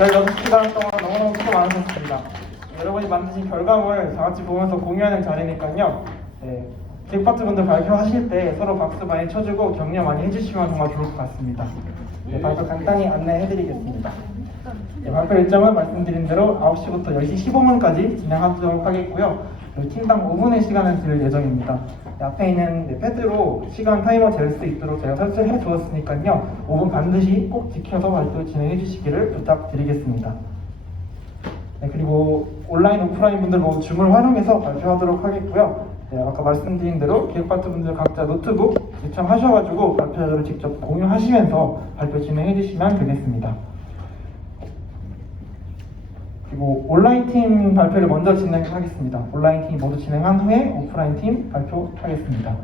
16시간 동안 너무너무 수고 많으셨습니다. 여러분이 만드신 결과물 다 같이 보면서 공유하는 자리니까요. 네, 기획파트 분들 발표하실 때 서로 박수 많이 쳐주고 격려 많이 해주시면 정말 좋을 것 같습니다. 네, 발표 간단히 안내해드리겠습니다. 네, 발표 일정은 말씀드린 대로 9시부터 10시 15분까지 진행하도록 하겠고요. 팀당 5분의 시간을 드릴 예정입니다. 네, 앞에 있는 패드로 시간 타이머 잴 수 있도록 제가 설치를 해두었으니까요. 5분 반드시 꼭 지켜서 발표 진행해 주시기를 부탁드리겠습니다. 네, 그리고 온라인, 오프라인 분들 모두 줌을 활용해서 발표하도록 하겠고요. 네, 아까 말씀드린 대로 기획파트 분들 각자 노트북 요청하셔가지고 발표 자료를 직접 공유하시면서 발표 진행해 주시면 되겠습니다. 그리고 온라인 팀 발표를 먼저 진행하겠습니다. 온라인 팀 모두 진행한 후에 오프라인 팀 발표하겠습니다.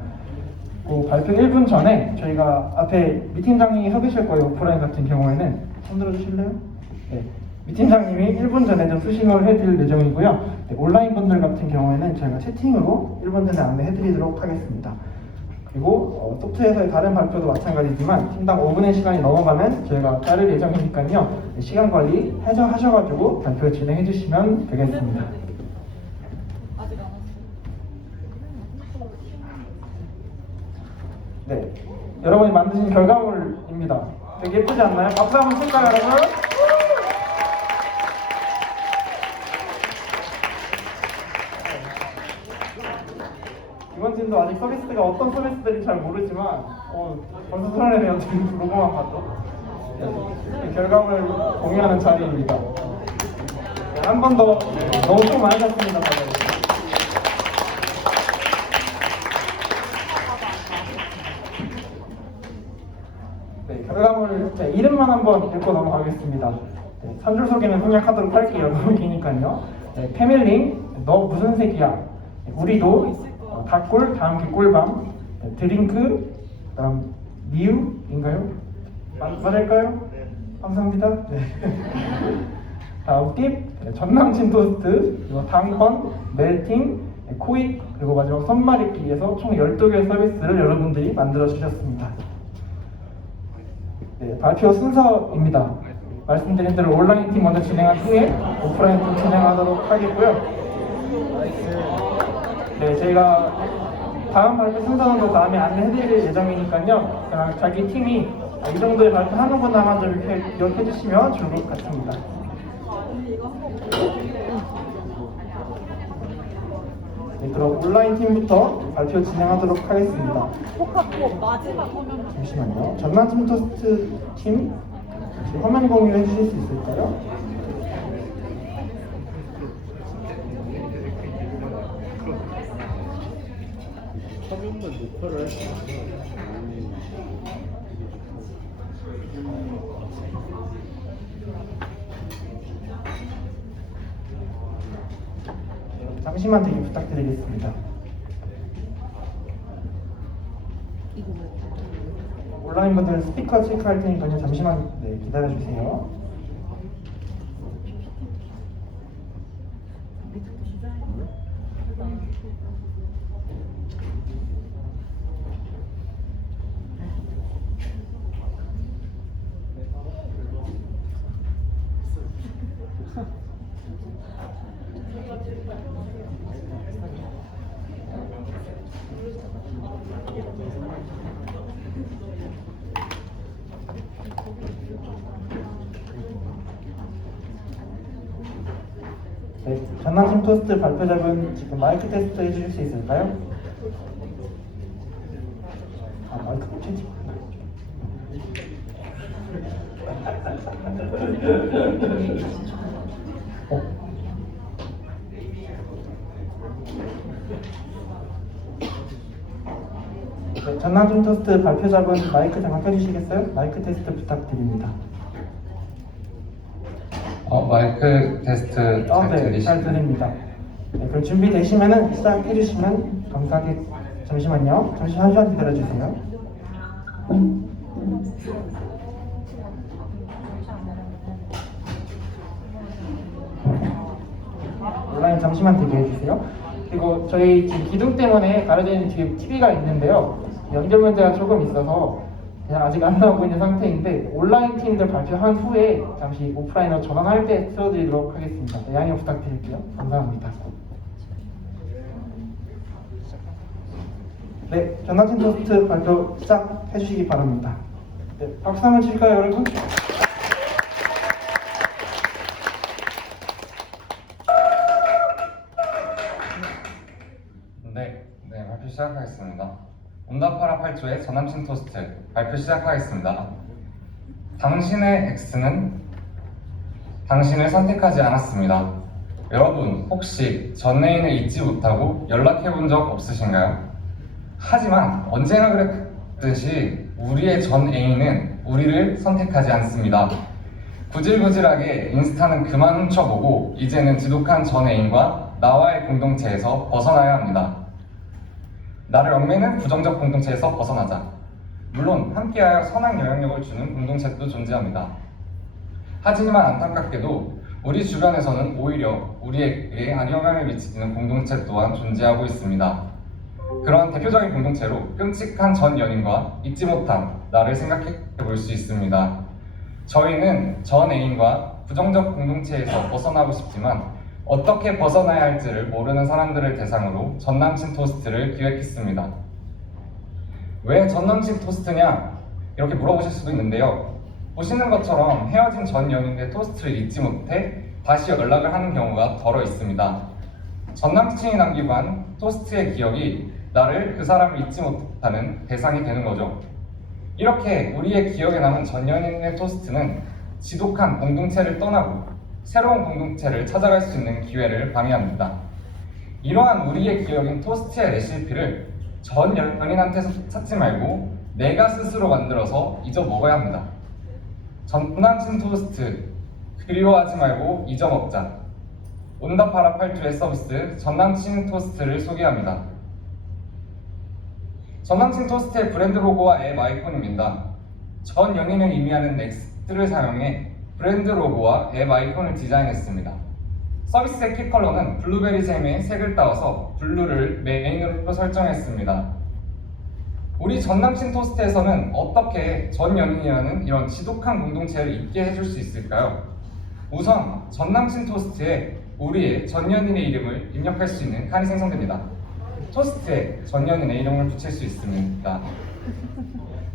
발표 1분 전에 저희가 앞에 미팀장님이 서 계실 거예요. 오프라인 같은 경우에는 손 들어주실래요? 네. 미팀장님이 1분 전에 좀 수신호를 해드릴 예정이고요. 네, 온라인 분들 같은 경우에는 저희가 채팅으로 1분 전에 안내해드리도록 하겠습니다. 그리고 소프트에서의 다른 발표도 마찬가지지만 팀당 5분의 시간이 넘어가면 저희가 자를 예정이니까요. 시간 관리 해정하셔가지고 발표 진행해 주시면 되겠습니다. 네, 여러분이 만드신 결과물입니다. 되게 예쁘지 않나요? 박수 한번 칠까요, 여러분? 이번 팀도 아직 서비스가 어떤 서비스들인지 잘 모르지만 벌써 설레네요. 지금 로고만 봐도. 네, 결과물 공유하는 자리입니다. 네, 한 번 더 너무 수고 많으셨습니다. 다들. 네, 결과물 이름만 한번 읽고 넘어가겠습니다. 네, 3줄 소개는 생략하도록 할게요. 너무 기니까요. 네, 패밀링, 너 무슨 색이야? 네, 우리도, 닭골, 다음 게 꿀밤, 네, 드링크, 다음 미우인가요? 맞을까요? 감사합니다. 네. 다음 팁, 네, 전남친 토스트, 그리고 당번, 멜팅, 네, 코익, 그리고 마지막 손말잇기에서 총 12개의 서비스를 여러분들이 만들어 주셨습니다. 네, 발표 순서입니다. 말씀드린 대로 온라인 팀 먼저 진행한 후에 오프라인 팀 진행하도록 하겠고요. 네, 저희가 다음 발표 순서는 다음에 안내해드릴 예정이니까요. 그냥 자기 팀이 이 정도의 발표하는구나만 좀 이렇게 기억해 주시면 좋을 것 같습니다. 네, 그럼 온라인 팀부터 발표 진행하도록 하겠습니다. 잠시만요. 전남팀 토스트 팀 화면 공유해 주실 수 있을까요? 화면만 녹화를 할 수 있어요. 잠시만 대기 부탁드리겠습니다. 온라인 분들 스피커 체크할 테니까요. 잠시만 기다려주세요. 네, 전남팀 토스트 발표자분 지금 마이크 테스트 해주실 수 있을까요? 마이크 꽂히지. 네, 전남팀 토스트 발표자분 마이크 잠깐 켜주시겠어요? 마이크 테스트 부탁드립니다. 마이크 테스트 잘 네, 들리시나요? 잘 들립니다. 네, 그럼 준비되시면은 시작해 주시면 감사하게. 잠시만요. 잠시만 기다려주세요. 온라인 잠시만 대기해 주세요. 그리고 저희 지금 기둥 때문에 가려져 있는 뒤에 TV가 있는데요. 연결 문제가 조금 있어서 아직 안 나오고 있는 상태인데 온라인 팀들 발표한 후에 잠시 오프라인으로 전환할 때 틀어드리도록 하겠습니다. 네, 양해 부탁드릴게요. 감사합니다. 네, 전남친 토스트 발표 시작해 주시기 바랍니다. 네, 박수 한번 칠까요, 여러분? 네, 발표 시작하겠습니다. 온다파라 8조의 전남친 토스트 발표 시작하겠습니다. 당신의 X는 당신을 선택하지 않았습니다. 여러분, 혹시 전 애인을 잊지 못하고 연락해 본 적 없으신가요? 하지만 언제나 그랬듯이 우리의 전 애인은 우리를 선택하지 않습니다. 구질구질하게 인스타는 그만 훔쳐보고 이제는 지독한 전 애인과 나와의 공동체에서 벗어나야 합니다. 나를 얽매는 부정적 공동체에서 벗어나자. 물론 함께하여 선한 영향력을 주는 공동체도 존재합니다. 하지만 안타깝게도 우리 주변에서는 오히려 우리에게 악영향을 미치는 공동체 또한 존재하고 있습니다. 그러한 대표적인 공동체로 끔찍한 전 연인과 잊지 못한 나를 생각해 볼 수 있습니다. 저희는 전 애인과 부정적 공동체에서 벗어나고 싶지만 어떻게 벗어나야 할지를 모르는 사람들을 대상으로 전남친 토스트를 기획했습니다. 왜 전남친 토스트냐? 이렇게 물어보실 수도 있는데요. 보시는 것처럼 헤어진 전 연인의 토스트를 잊지 못해 다시 연락을 하는 경우가 덜어 있습니다. 전 남친이 남기고 한 토스트의 기억이 나를 그 사람을 잊지 못하는 대상이 되는 거죠. 이렇게 우리의 기억에 남은 전 연인의 토스트는 지독한 공동체를 떠나고 새로운 공동체를 찾아갈 수 있는 기회를 방해합니다. 이러한 우리의 기억인 토스트의 레시피를 전 연인한테서 찾지 말고 내가 스스로 만들어서 잊어먹어야 합니다. 전 남친 토스트 그리워하지 말고 잊어먹자. 온다파라 8주의 서비스 전 남친 토스트를 소개합니다. 전 남친 토스트의 브랜드 로고와 앱 아이콘입니다. 전 연인을 의미하는 넥스트를 사용해 브랜드 로고와 앱 아이콘을 디자인했습니다. 서비스의 키 컬러는 블루베리 잼의 색을 따와서 블루를 메인으로 설정했습니다. 우리 전 남친 토스트에서는 어떻게 전 연인이라는 이런 지독한 공동체를 잊게 해줄 수 있을까요? 우선 전 남친 토스트에 우리의 전 연인의 이름을 입력할 수 있는 칸이 생성됩니다. 토스트에 전 연인의 이름을 붙일 수 있습니다.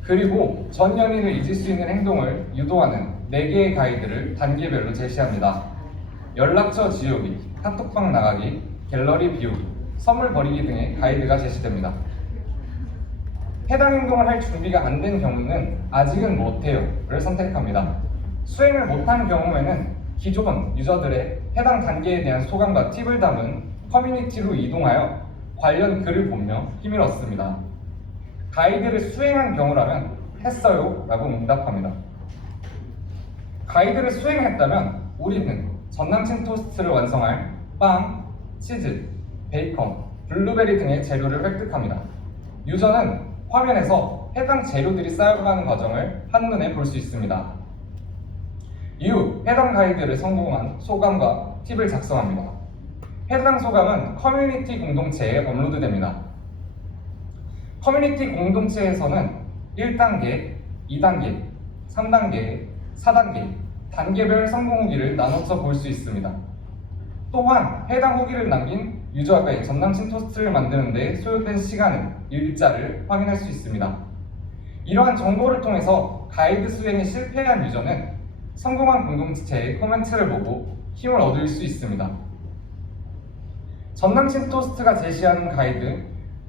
그리고 전 연인을 잊을 수 있는 행동을 유도하는 4개의 가이드를 단계별로 제시합니다. 연락처 지우기, 카톡방 나가기, 갤러리 비우기, 선물 버리기 등의 가이드가 제시됩니다. 해당 행동을 할 준비가 안 된 경우는 아직은 못해요를 선택합니다. 수행을 못한 경우에는 기존 유저들의 해당 단계에 대한 소감과 팁을 담은 커뮤니티로 이동하여 관련 글을 보며 힘을 얻습니다. 가이드를 수행한 경우라면 했어요 라고 응답합니다. 가이드를 수행했다면 우리는 전남친 토스트를 완성할 빵, 치즈, 베이컨, 블루베리 등의 재료를 획득합니다. 유저는 화면에서 해당 재료들이 쌓여가는 과정을 한눈에 볼 수 있습니다. 이후 해당 가이드를 성공한 소감과 팁을 작성합니다. 해당 소감은 커뮤니티 공동체에 업로드됩니다. 커뮤니티 공동체에서는 1단계, 2단계, 3단계, 4단계, 단계별 성공 후기를 나눠서 볼 수 있습니다. 또한 해당 후기를 남긴 유저의 전남친 토스트를 만드는 데 소요된 시간은 일자를 확인할 수 있습니다. 이러한 정보를 통해서 가이드 수행에 실패한 유저는 성공한 공동체의 코멘트를 보고 힘을 얻을 수 있습니다. 전남친 토스트가 제시하는 가이드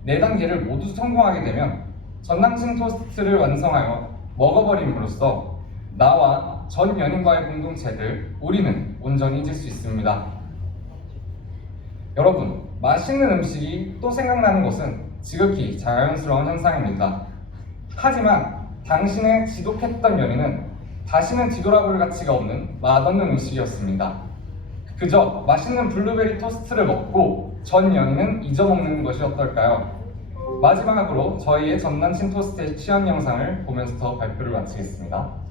4단계를 모두 성공하게 되면 전남친 토스트를 완성하여 먹어버림으로써 나와 전 연인과의 공동체를 우리는 온전히 잊을 수 있습니다. 여러분, 맛있는 음식이 또 생각나는 것은 지극히 자연스러운 현상입니다. 하지만 당신의 지독했던 연인은 다시는 뒤돌아볼 가치가 없는 맛없는 음식이었습니다. 그저 맛있는 블루베리 토스트를 먹고 전 연인은 잊어먹는 것이 어떨까요? 마지막으로 저희의 전남친 토스트의 시연 영상을 보면서 발표를 마치겠습니다.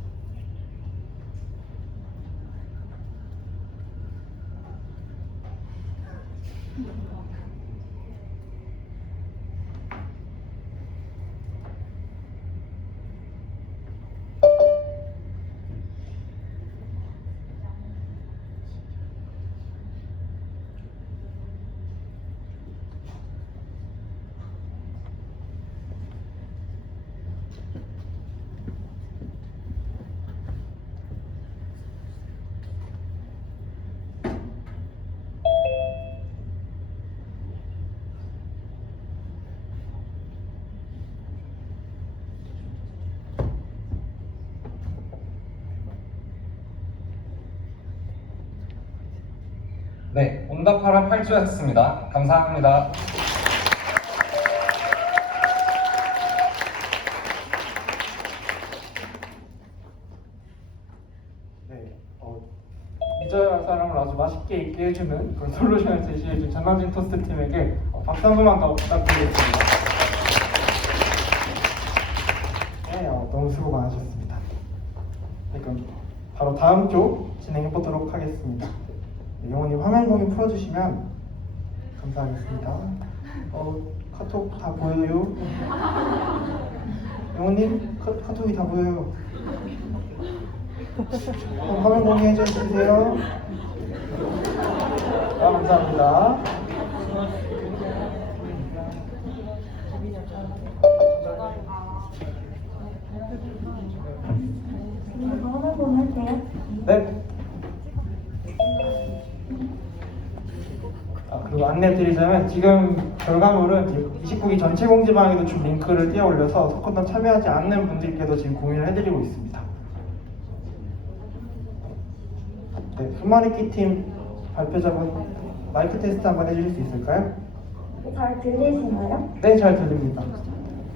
네, 온다파라 8주였습니다. 감사합니다. 네, 잊어야 할 사람을 아주 맛있게 있게 해주는 그런 솔루션을 제시해준 전남진 토스트 팀에게 박수 한 번만 더 부탁드리겠습니다. 네, 너무 수고 많으셨습니다. 네, 그럼 바로 다음 조 진행해 보도록 하겠습니다. 네, 영원히 화면 공유 풀어주시면 감사하겠습니다. 카톡 다 보여요? 영원님 카톡이 다 보여요. 화면 공유해 주세요. 감사합니다. 화면 공유할게요. 네. 그리고 안내 드리자면 지금 결과물은 29기 전체 공지방에도 좀 링크를 띄워 올려서 토크던 참여하지 않는 분들께도 지금 공유를 해드리고 있습니다. 네, 수마리키 팀 발표자분 마이크 테스트 한번 해주실 수 있을까요? 잘 들리시나요? 네, 잘 들립니다.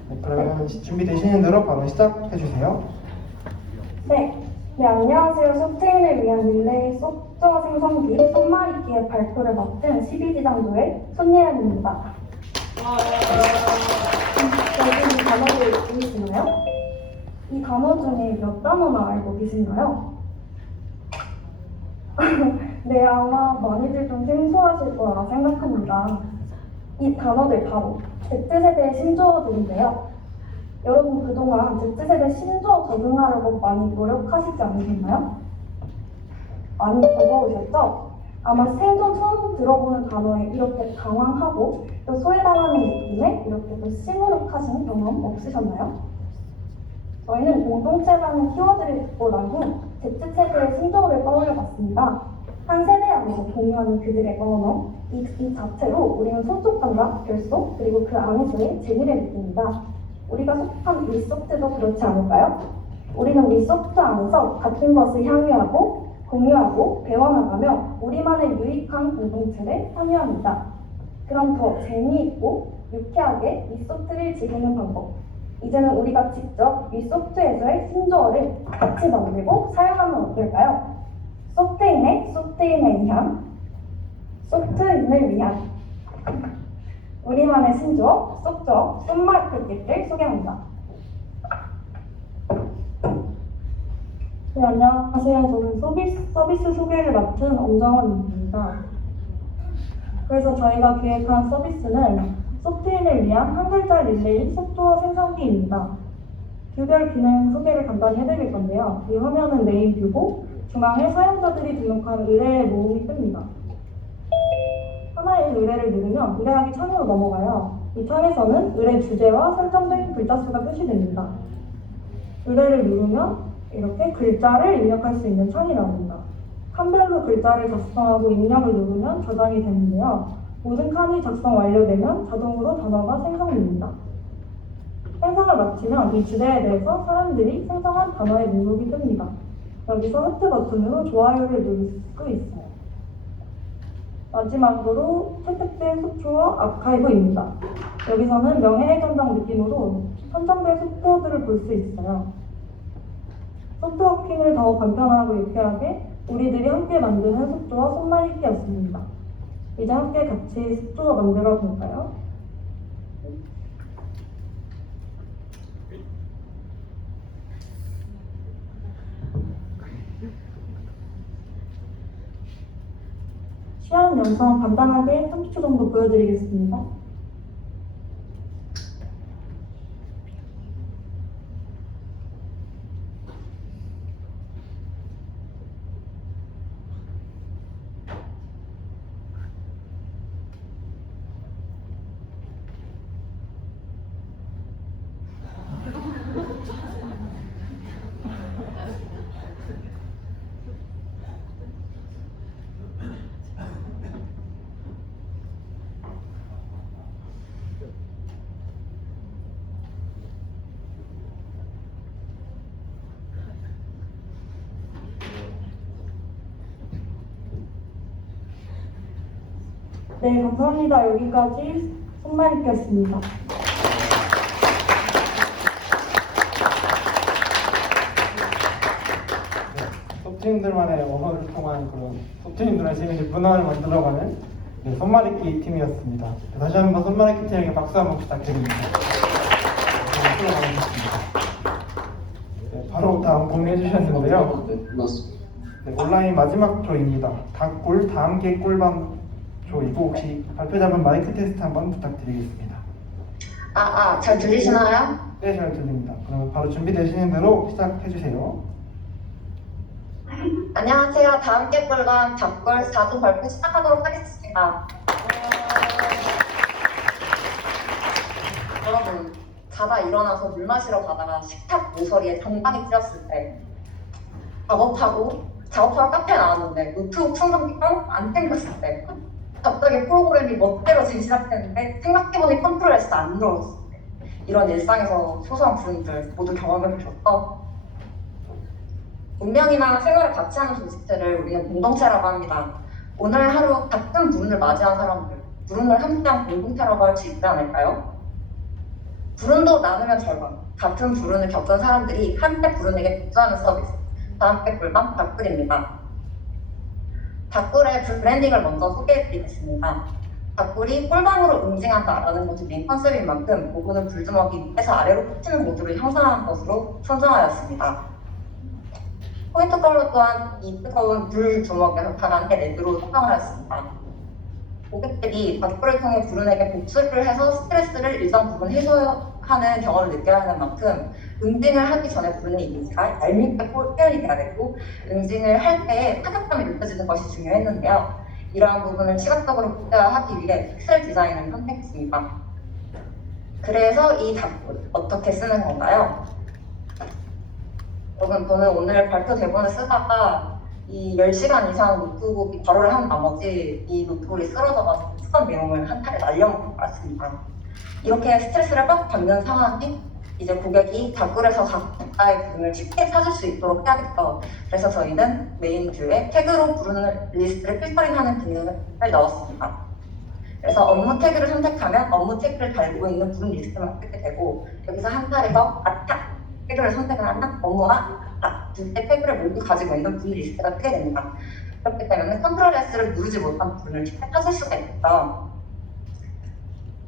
네, 그러면 준비되시는 대로 바로 시작해주세요. 네. 네, 안녕하세요. 소트인을 위한 릴레이 소프트웨어 생성기 손마리키의 발표를 맡은 12지장조의 손예은입니다. 여기 이 단어를 보이시나요? 이 단어 중에 몇 단어나 알고 계신가요? 네, 아마 많이들 좀 생소하실 거라 생각합니다. 이 단어들 바로 Z세대의 신조어들인데요. 여러분 그동안 Z세대 신조어 적응하려고 많이 노력하시지 않으셨나요? 많이 버거우셨죠? 아마 생전 처음 들어보는 단어에 이렇게 당황하고 또 소외당하는 느낌에 이렇게 또 시무룩하신 경험 없으셨나요? 저희는 공동체라는 키워드를 듣고 난 후 Z세대의 신조어를 떠올려봤습니다. 한 세대 안에서 공유하는 그들의 언어, 이 자체로 우리는 소속감과 결속, 그리고 그 안에서의 재미를 느낍니다. 우리가 속한 리소프트도 그렇지 않을까요? 우리는 리소프트 안에서 같은 것을 향유하고 공유하고 배워나가며 우리만의 유익한 공동체를 참여합니다. 그럼 더 재미있고 유쾌하게 리소프트를 즐기는 방법. 이제는 우리가 직접 리소프트에서의 신조어를 같이 만들고 사용하면 어떨까요? 소프트인을 위한 우리만의 신조어, 소프트웨어, 손마리키를 소개합니다. 네, 안녕하세요. 저는 서비스 소개를 맡은 엄정원입니다. 그래서 저희가 기획한 서비스는 소프트인을 위한 한 글자 릴레이 소프트웨어 생성기입니다. 뷰별 기능 소개를 간단히 해드릴 건데요. 이 화면은 메인 뷰고 중앙에 사용자들이 등록한 의뢰의 모음이 뜹니다. 하나의 의뢰를 누르면 의뢰하기 창으로 넘어가요. 이 창에서는 의뢰 주제와 설정된 글자 수가 표시됩니다. 의뢰를 누르면 이렇게 글자를 입력할 수 있는 창이 나옵니다. 칸별로 글자를 작성하고 입력을 누르면 저장이 되는데요. 모든 칸이 작성 완료되면 자동으로 단어가 생성됩니다. 생성을 마치면 이 주제에 대해서 사람들이 생성한 단어의 목록이 뜹니다. 여기서 하트 버튼으로 좋아요를 누를 수 있어요. 마지막으로 채택된 소프트웨어 아카이브입니다. 여기서는 명예회전당 느낌으로 선정된 소프트웨어들을 볼 수 있어요. 소프트워킹을 더 간편하고 유쾌하게 우리들이 함께 만드는 소프트웨어 손마리키였습니다. 이제 함께 같이 소프트웨어 만들어 볼까요? 시연 영상 간단하게 30초 정도 보여드리겠습니다. 네, 감사합니다. 여기까지 손말잇기였습니다. 소프트님들만의 언어를 통한 그런 소프트님들의 재미있는 문화를 만들어가는 손말잇기 팀이었습니다. 다시 한번 손말잇기 팀에게 박수 한번 부탁드립니다. 수고 많으셨습니다. 네, 바로 다음 공유해 주셨는데요. 네, 온라인 마지막 조입니다. 닭골 다함께 꿀밤 조이고 혹시 발표자분 마이크 테스트 한번 부탁드리겠습니다. 잘 들리시나요? 네, 잘 들립니다. 그러면 바로 준비되시는 대로 시작해 주세요. 안녕하세요. 다음 깨꿀과 닭골 4주 발표 시작하도록 하겠습니다. 여러분, 자다 일어나서 물 마시러 가다가 식탁 모서리에 정방이 찢었을 때, 작업하러 카페에 나왔는데 노트북 충전기 안 챙겼을 때, 갑자기 프로그램이 멋대로 재시작되는데 생각해보니 컨트롤 S 안 눌렀을 때, 이런 일상에서 소소한 불운들 모두 경험해보셨죠? 운명이나 생활을 같이 하는 조직체를 우리는 공동체라고 합니다. 오늘 하루 같은 불운을 맞이한 사람들, 불운을 함께한 공동체라고 할 수 있지 않을까요? 불운도 나누면 절반, 같은 불운을 겪은 사람들이 함께 불운에게 복수하는 서비스, 다함께 꿀밤 닭꿀입니다. 닭꿀의 브랜딩을 먼저 소개해드리겠습니다. 닭꿀이 꿀밤으로 응징한다라는 것이 메인 컨셉인 만큼 부부는 불주먹이 위에서 아래로 꽂히는 모드를 형성한 것으로 선정하였습니다. 포인트 컬러 또한 이 뜨거운 불 주먹에서 달아내 레드로 선정하였습니다. 고객들이 닭불을 통해 불운에게 복수를 해서 스트레스를 일정 부분 해소하는 경험을 느껴야 하는 만큼 응징을 하기 전에 불운의 이미지가 얄밉게 표현이 돼야 되고 응징을 할 때에 타격감이 느껴지는 것이 중요했는데요. 이러한 부분을 시각적으로 극대화하기 위해 픽셀 디자인을 선택했습니다. 그래서 이 닭불 어떻게 쓰는 건가요? 여러분, 저는 오늘 발표 대본을 쓰다가 이 10시간 이상 노트북이 발효를 한 나머지 이 노트북이 쓰러져가지고 쓰던 내용을 한 탈에 날려먹고 말았습니다. 이렇게 스트레스를 빡 받는 상황이 이제 고객이 닭굴에서 각자의 부분을 쉽게 찾을 수 있도록 해야겠죠. 그래서 저희는 메인 뷰에 태그로 부르는 리스트를 필터링하는 기능을 넣었습니다. 그래서 업무 태그를 선택하면 업무 태그를 달고 있는 부른 리스트만 뜨게 되고 여기서 한 탈에서 아탁 태그를 선택을 하면 업무와 두 개 태그를 모두 가지고 있는 부른 리스트가 뜨게 됩니다. 그렇기 때문에 컨트롤 S를 누르지 못한 부분을 쉽게 찾을 수가 있겠죠.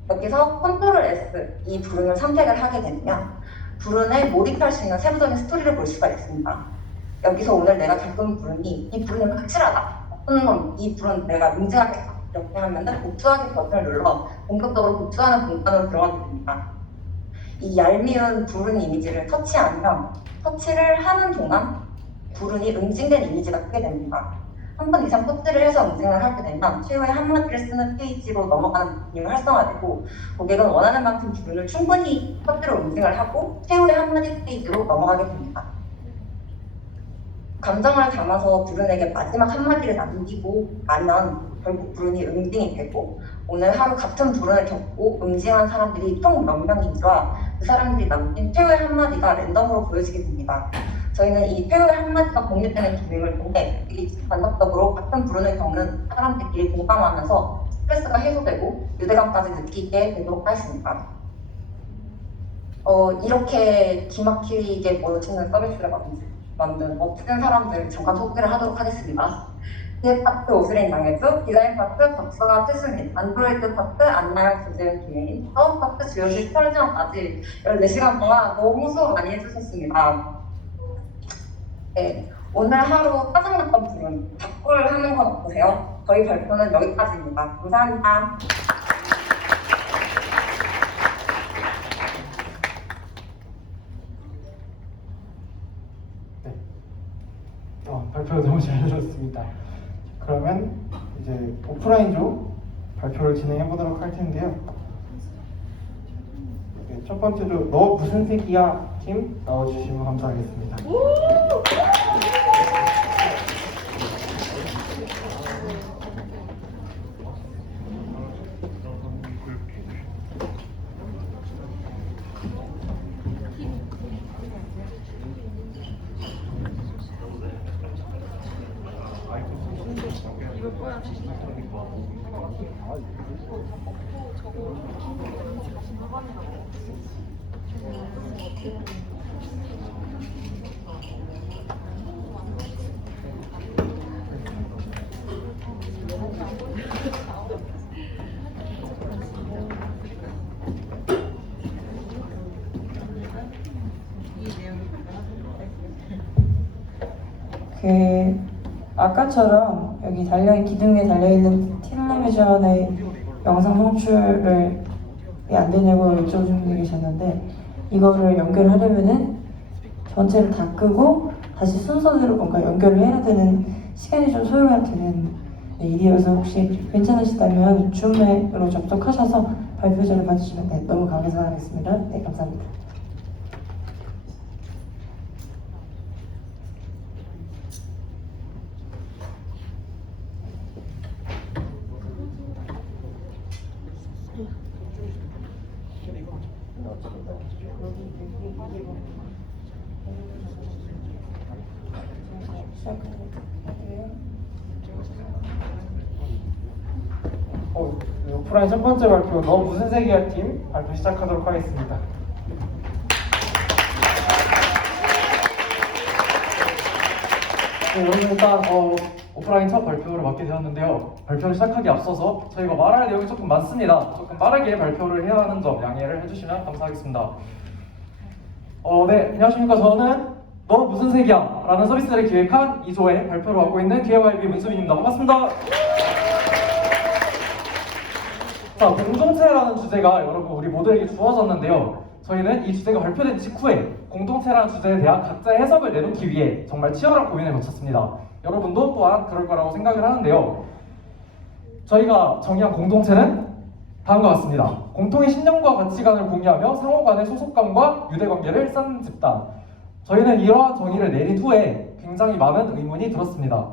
여기서 컨트롤 S 이 부른을 선택을 하게 되면 부른을 몰입할 수 있는 세부적인 스토리를 볼 수가 있습니다. 여기서 오늘 내가 겪은 부른이 이 부른이 확실하다. 이 부른 내가 응징하겠다. 이렇게 하면은 복수하기 버튼을 눌러 본격적으로 복수하는 공간으로 들어가게 됩니다. 이 얄미운 부른 이미지를 터치하면 터치를 하는 동안 부른이 응징된 이미지가 뜨게 됩니다. 한 번 이상 터치를 해서 응징을 하게 되면 최후의 한마디를 쓰는 페이지로 넘어가는 기능이 활성화되고 고객은 원하는 만큼 부른을 충분히 터치로 응징을 하고 최후의 한마디 페이지로 넘어가게 됩니다. 감정을 담아서 부른에게 마지막 한마디를 남기고 나면 결국 부른이 응징이 되고 오늘 하루 같은 부른을 겪고 응징한 사람들이 총 몇 명인지와 그 사람들이 남긴 최후의 한마디가 랜덤으로 보여지게 됩니다. 저희는 이 최후의 한마디가 공유되는 기능을 통해 간접적으로 같은 부른을 겪는 사람들끼리 공감하면서 스트레스가 해소되고 유대감까지 느끼게 되도록 하였습니다. 이렇게 기막히게 멋있는 서비스를 만든 멋진 사람들 잠깐 소개를 하도록 하겠습니다. 기획 파트 오스린 양혜주, 디자인 파트 박수아 최수민, 안드로이드 파트 안나영 조재현 김혜인, 사업 파트 주요시 철지원까지 14시간 동안 너무 수고 많이 해주셨습니다. 네, 오늘 하루 짜증났던 분은 닭굴 하는 건 어떠세요? 저희 발표는 여기까지입니다. 감사합니다. 발표 너무 잘 들었습니다. 그러면 이제 오프라인으로 발표를 진행해 보도록 할 텐데요. 네, 첫 번째로 너 무슨 색이야 팀 나와주시면 감사하겠습니다. 아까처럼 여기 기둥에 달려있는 텔레비전의 영상 송출을 안 되냐고 여쭤보신 분이 계셨는데, 이거를 연결하려면은 전체를 다 끄고 다시 순서대로 뭔가 연결을 해야 되는 시간이 좀 소요가 되는 일이어서, 혹시 괜찮으시다면 줌으로 접속하셔서 발표자를 봐주시면 너무 감사하겠습니다. 네, 감사합니다. 오프라인 첫 번째 발표, 너 무슨 색이야 팀 발표 시작하도록 하겠습니다. 네, 오늘 일단 오프라인 첫 발표를 맡게 되었는데요. 발표를 시작하기 앞서서 저희가 말할 내용이 조금 많습니다. 조금 빠르게 발표를 해야 하는 점 양해를 해주시면 감사하겠습니다. 네, 안녕하십니까. 저는 너 무슨 색이야? 라는 서비스를 기획한 2조의 발표를 하고 있는 KYB 문수빈입니다. 반갑습니다. 자, 공동체라는 주제가 여러분 우리 모두에게 주어졌는데요. 저희는 이 주제가 발표된 직후에 공동체라는 주제에 대한 각자의 해석을 내놓기 위해 정말 치열한 고민을 거쳤습니다. 여러분도 또한 그럴 거라고 생각을 하는데요. 저희가 정의한 공동체는 다음과 같습니다. 공통의 신념과 가치관을 공유하며 상호 간의 소속감과 유대관계를 쌓는 집단. 저희는 이러한 정의를 내린 후에 굉장히 많은 의문이 들었습니다.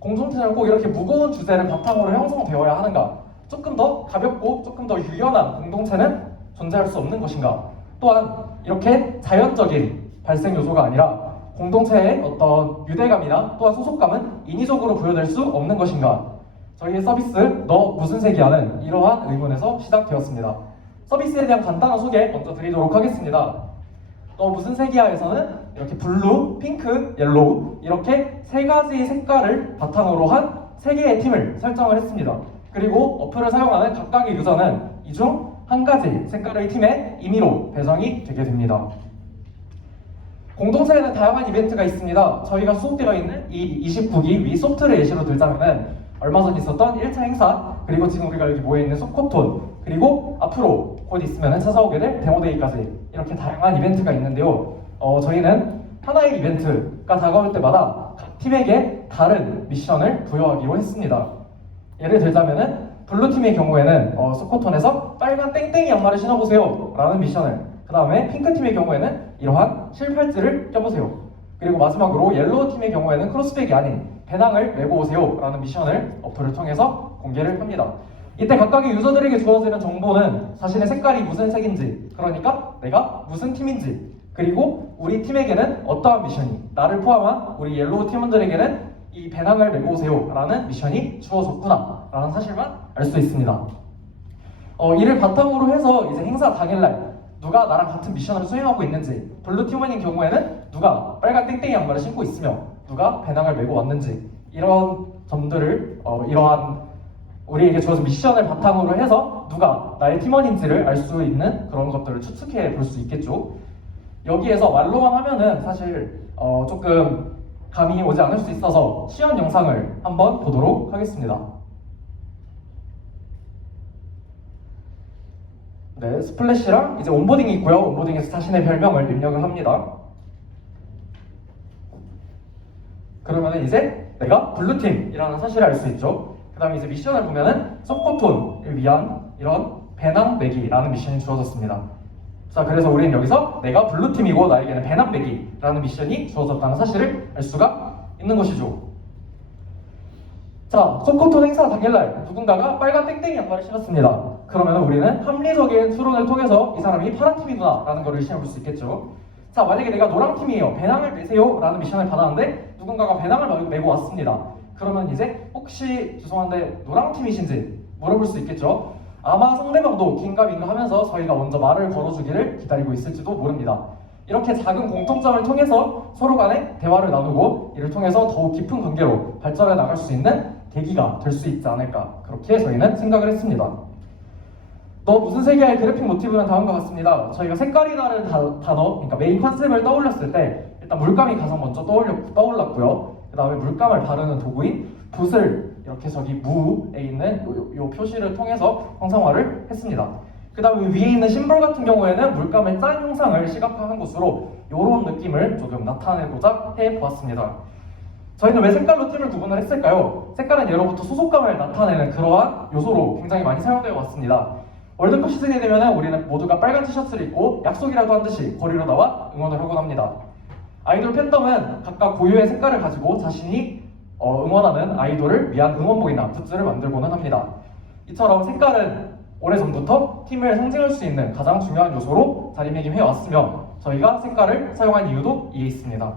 공동체는 꼭 이렇게 무거운 주제를 바탕으로 형성되어야 하는가? 조금 더 가볍고 조금 더 유연한 공동체는 존재할 수 없는 것인가? 또한 이렇게 자연적인 발생 요소가 아니라 공동체의 어떤 유대감이나 또한 소속감은 인위적으로 부여될 수 없는 것인가? 저희의 서비스 너 무슨 색이야는 이러한 의문에서 시작되었습니다. 서비스에 대한 간단한 소개 먼저 드리도록 하겠습니다. 너 무슨 색이야에서는 이렇게 블루, 핑크, 옐로우 이렇게 세 가지 색깔을 바탕으로 한 세 개의 팀을 설정을 했습니다. 그리고 어플을 사용하는 각각의 유저는 이 중 한 가지 색깔의 팀에 임의로 배정이 되게 됩니다. 공동체에는 다양한 이벤트가 있습니다. 저희가 수록되어 있는 이 29기 위 소프트를 예시로 들자면은 얼마 전 있었던 1차 행사, 그리고 지금 우리가 여기 모여있는 소코톤, 그리고 앞으로 곧 있으면 찾아오게 될 데모데이까지 이렇게 다양한 이벤트가 있는데요. 저희는 하나의 이벤트가 다가올 때마다 각 팀에게 다른 미션을 부여하기로 했습니다. 예를 들자면은 블루팀의 경우에는 소코톤에서 빨간 땡땡이 양말을 신어보세요 라는 미션을, 그 다음에 핑크팀의 경우에는 이러한 실팔찌를 껴보세요, 그리고 마지막으로 옐로우팀의 경우에는 크로스백이 아닌 배낭을 메고 오세요 라는 미션을 어플을 통해서 공개를 합니다. 이때 각각의 유저들에게 주어지는 정보는 자신의 색깔이 무슨 색인지, 그러니까 내가 무슨 팀인지, 그리고 우리 팀에게는 어떠한 미션이, 나를 포함한 우리 옐로우 팀원들에게는 이 배낭을 메고 오세요 라는 미션이 주어졌구나 라는 사실만 알 수 있습니다. 이를 바탕으로 해서 이제 행사 당일날 누가 나랑 같은 미션을 수행하고 있는지, 블루 팀원인 경우에는 누가 빨간 땡땡이 양말을 신고 있으며 누가 배낭을 메고 왔는지, 이런 점들을 이러한 우리에게 주어진 미션을 바탕으로 해서 누가 나의 팀원인지를 알 수 있는 그런 것들을 추측해 볼 수 있겠죠. 여기에서 말로만 하면은 사실 조금 감이 오지 않을 수 있어서 시연 영상을 한번 보도록 하겠습니다. 네, 스플래시랑 이제 온보딩이 있고요. 온보딩에서 자신의 별명을 입력을 합니다. 그러면 이제 내가 블루팀이라는 사실을 알 수 있죠. 그 다음에 이제 미션을 보면은 소코톤을 위한 이런 배낭 매기라는 미션이 주어졌습니다. 자, 그래서 우리는 여기서 내가 블루팀이고 나에게는 배낭 매기라는 미션이 주어졌다는 사실을 알 수가 있는 것이죠. 자, 소코톤 행사 당일날 누군가가 빨간 땡땡이 양말을 신었습니다. 그러면 우리는 합리적인 추론을 통해서 이 사람이 파란 팀이구나 라는 걸 의심해 볼 수 있겠죠. 자, 만약에 내가 노랑 팀이에요, 배낭을 매세요 라는 미션을 받았는데 누군가가 배낭을 메고 왔습니다. 그러면 이제 혹시 죄송한데 노랑팀이신지 물어볼 수 있겠죠? 아마 상대방도 긴가민가 하면서 저희가 먼저 말을 걸어주기를 기다리고 있을지도 모릅니다. 이렇게 작은 공통점을 통해서 서로 간에 대화를 나누고 이를 통해서 더욱 깊은 관계로 발전해 나갈 수 있는 계기가 될 수 있지 않을까, 그렇게 저희는 생각을 했습니다. 너 무슨 색이야의 그래픽 모티브는 다음과 같습니다. 저희가 색깔이 다른 단어, 그러니까 메인 컨셉을 떠올렸을 때 일단 물감이 가장 먼저 떠올랐고요. 그 다음에 물감을 바르는 도구인 붓을 이렇게 저기 무에 있는 요 표시를 통해서 형상화를 했습니다. 그 다음에 위에 있는 심볼 같은 경우에는 물감의 짠 형상을 시각화한 것으로 이런 느낌을 조금 나타내고자 해보았습니다. 저희는 왜 색깔로 팀을 구분을 했을까요? 색깔은 예로부터 소속감을 나타내는 그러한 요소로 굉장히 많이 사용되어 왔습니다. 월드컵 시즌이 되면 우리는 모두가 빨간 티셔츠를 입고 약속이라도 한 듯이 거리로 나와 응원을 하곤 합니다. 아이돌 팬덤은 각각 고유의 색깔을 가지고 자신이 응원하는 아이돌을 위한 응원복이나 굿즈를 만들고는 합니다. 이처럼 색깔은 오래전부터 팀을 상징할 수 있는 가장 중요한 요소로 자리매김해왔으며 저희가 색깔을 사용한 이유도 이에 있습니다.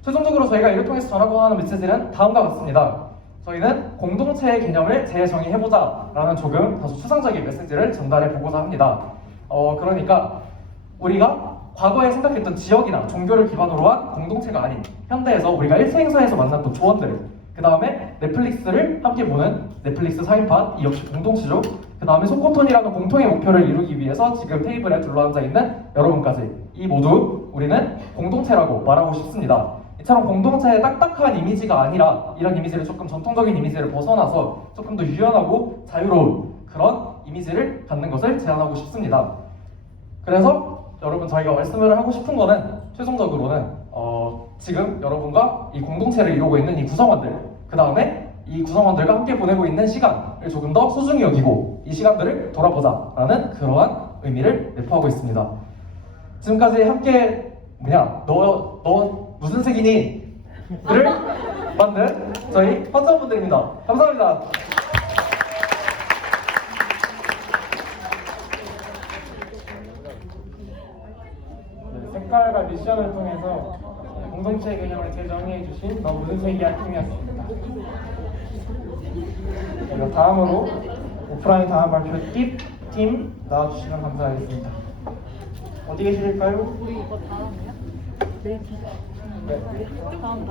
최종적으로 저희가 이를 통해서 전하고 하는 메시지는 다음과 같습니다. 저희는 공동체의 개념을 재정의해보자 라는 조금 다소 추상적인 메시지를 전달해보고자 합니다. 그러니까 우리가 과거에 생각했던 지역이나 종교를 기반으로 한 공동체가 아닌 현대에서 우리가 일상행사에서 만났던 조언들, 그 다음에 넷플릭스를 함께 보는 넷플릭스 4인팟, 이 역시 공동체죠. 그 다음에 소코톤이라는 공통의 목표를 이루기 위해서 지금 테이블에 둘러앉아 있는 여러분까지, 이 모두 우리는 공동체라고 말하고 싶습니다. 이처럼 공동체의 딱딱한 이미지가 아니라 이런 이미지를 조금 전통적인 이미지를 벗어나서 조금 더 유연하고 자유로운 그런 이미지를 갖는 것을 제안하고 싶습니다. 그래서 여러분, 저희가 말씀을 하고 싶은 거는 최종적으로는 지금 여러분과 이 공동체를 이루고 있는 이 구성원들, 그 다음에 이 구성원들과 함께 보내고 있는 시간을 조금 더 소중히 여기고 이 시간들을 돌아보자 라는 그러한 의미를 내포하고 있습니다. 지금까지 함께 너 무슨 색이니? 를 만든 저희 환자분들입니다. 감사합니다. 색깔과 미션을 통해서 공동체 개념을 재정의해 주신 너 무슨 색이야 팀이었습니다. 그리고 다음으로 오프라인 다음 발표 팀 나와주시면 감사하겠습니다. 어디 계실까요? 우리 이거 다음이야? 내일 기사. 네. 다음.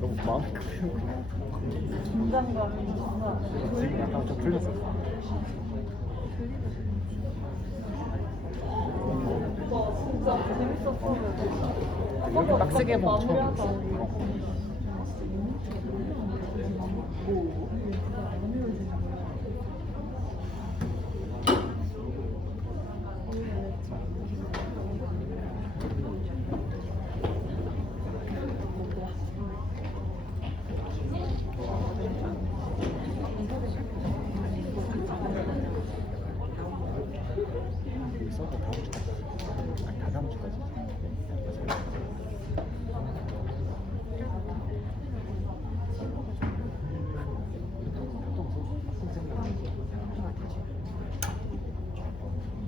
너무 마음이 급해요. 긴장감이 있구나. 지금 약간 좀 풀렸어. 진짜 재밌었어. 이렇게 빡세게 해보면 처음이었어. 여기서 다음 주까지. 아니, 다 다음 주까지.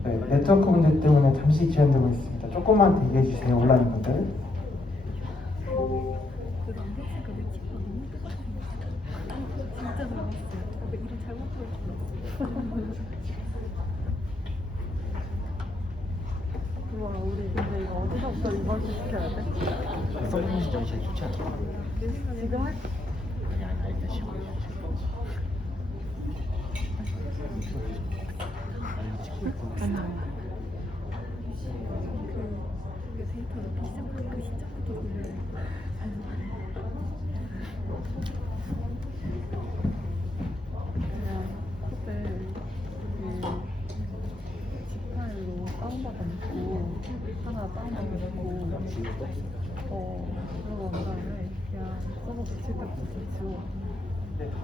네, 네트워크 문제 때문에 잠시 지연되고 있습니다. 조금만 대기해 주세요, 온라인 분들. 우와, 우리 근데 이거 어디서부터 리버스 시켜야 돼? 선생님 진짜 제일 좋지 않아? 지금 할? 아니, 일단 쉬고. 그 데이터 넣기 시작하니까 시작부터 돌려야 돼. 붙일 때 벌써 지워. 내가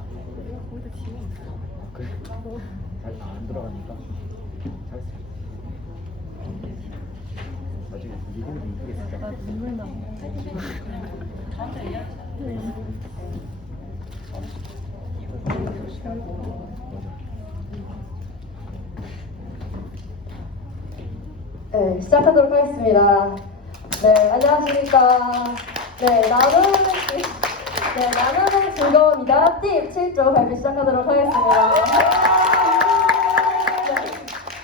거기다 지워. 그래. 잘안 들어가니까. 잘했어. 나중에 이걸로 이쁘게 쓰자. 나 눈물 나. 네, 시작하도록 하겠습니다. 네, 안녕하십니까. 네, 나눔의 즐거움이다. 팁 7조 발표 시작하도록 하겠습니다. 네,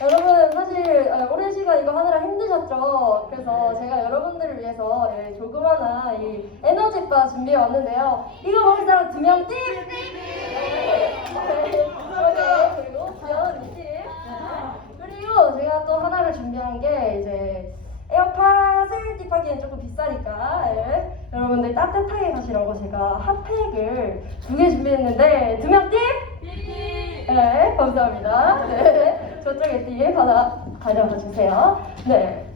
여러분, 사실 오랜 시간 이거 하느라 힘드셨죠? 그래서 제가 여러분들을 위해서 조그마한 이 에너지바 준비해 왔는데요. 이거 먹을 사람 2명 팁! 네, 그리고 귀여운 이 팁. 그리고 제가 또 하나를 준비한 게 이제 에어팟을 팁하기엔 조금 비싸니까 여러분들 따뜻하게 가시라고 제가 핫팩을 2개 준비했는데 2명 팁! 네, 감사합니다. 네, 저쪽에 팁 가져가 주세요. 네.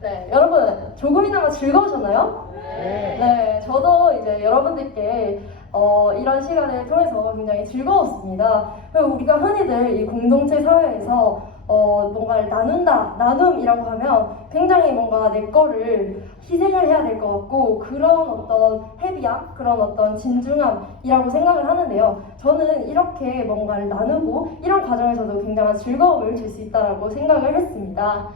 네, 여러분 조금이나마 즐거우셨나요? 네, 저도 이제 여러분들께 이런 시간을 통해서 굉장히 즐거웠습니다. 그리고 우리가 흔히들 이 공동체 사회에서 뭔가를 나눔이라고 하면 굉장히 뭔가 내 거를 희생을 해야 될 것 같고 그런 어떤 헤비함, 그런 어떤 진중함이라고 생각을 하는데요. 저는 이렇게 뭔가를 나누고 이런 과정에서도 굉장한 즐거움을 줄 수 있다고 생각을 했습니다.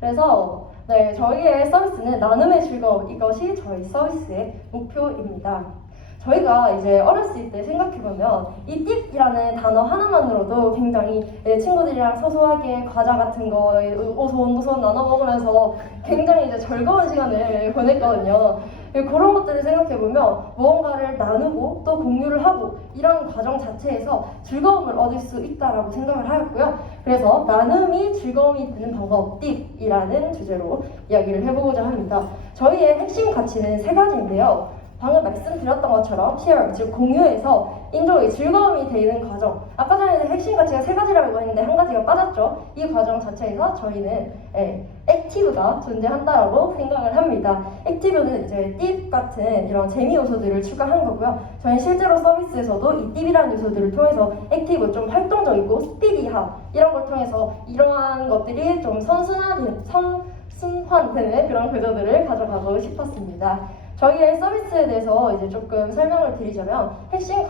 그래서 네, 저희의 서비스는 나눔의 즐거움, 이것이 저희 서비스의 목표입니다. 저희가 이제 어렸을 때 생각해보면 이 팁이라는 단어 하나만으로도 굉장히 친구들이랑 소소하게 과자 같은 거 오손도손 나눠 먹으면서 굉장히 이제 즐거운 시간을 보냈거든요. 그런 것들을 생각해보면 무언가를 나누고 또 공유를 하고 이런 과정 자체에서 즐거움을 얻을 수 있다라고 생각을 하였고요. 그래서 나눔이 즐거움이 되는 방법 팁이라는 주제로 이야기를 해보고자 합니다. 저희의 핵심 가치는 3가지인데요. 방금 말씀드렸던 것처럼 share, 즉 공유해서 인조의 즐거움이 되는 과정. 아까 전에는 핵심 가치가 3가지라고 했는데 1가지가 빠졌죠. 이 과정 자체에서 저희는 액티브가 존재한다라고 생각을 합니다. 액티브는 이제 팁 같은 이런 재미 요소들을 추가한 거고요. 저희는 실제로 서비스에서도 이 팁이라는 요소들을 통해서 액티브, 좀 활동적이고 스피디함 이런 걸 통해서 이러한 것들이 좀 선순환되는 그런 구조들을 가져가고 싶었습니다. 저희의 서비스에 대해서 이제 조금 설명을 드리자면 핵심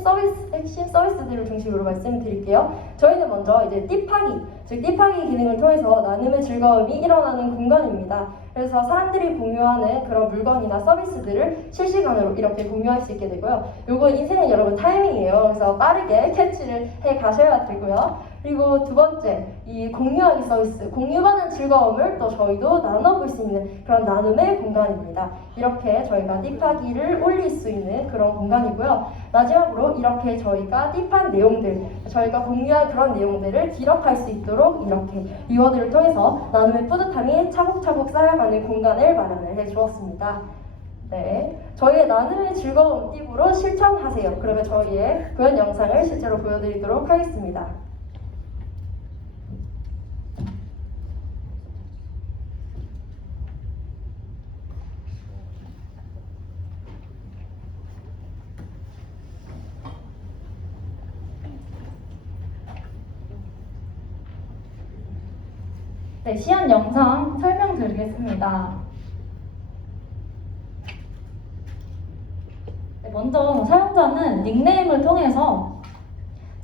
서비스들을 중심으로 말씀을 드릴게요. 저희는 먼저 이제 팁하기, 즉 팁하기 기능을 통해서 나눔의 즐거움이 일어나는 공간입니다. 그래서 사람들이 공유하는 그런 물건이나 서비스들을 실시간으로 이렇게 공유할 수 있게 되고요. 요거 인생은 여러분 타이밍이에요. 그래서 빠르게 캐치를 해 가셔야 되고요. 그리고 2번째, 이 공유하기 서비스, 공유받는 즐거움을 또 저희도 나눠볼 수 있는 그런 나눔의 공간입니다. 이렇게 저희가 팁하기를 올릴 수 있는 그런 공간이고요. 마지막으로 이렇게 저희가 팁한 내용들, 저희가 공유한 그런 내용들을 기록할 수 있도록 이렇게 리워드를 통해서 나눔의 뿌듯함이 차곡차곡 쌓여가는 공간을 마련을 해주었습니다. 네, 저희의 나눔의 즐거움 팁으로 실천하세요. 그러면 저희의 구현 영상을 실제로 보여드리도록 하겠습니다. 네, 시연 영상 설명드리겠습니다. 네, 먼저 사용자는 닉네임을 통해서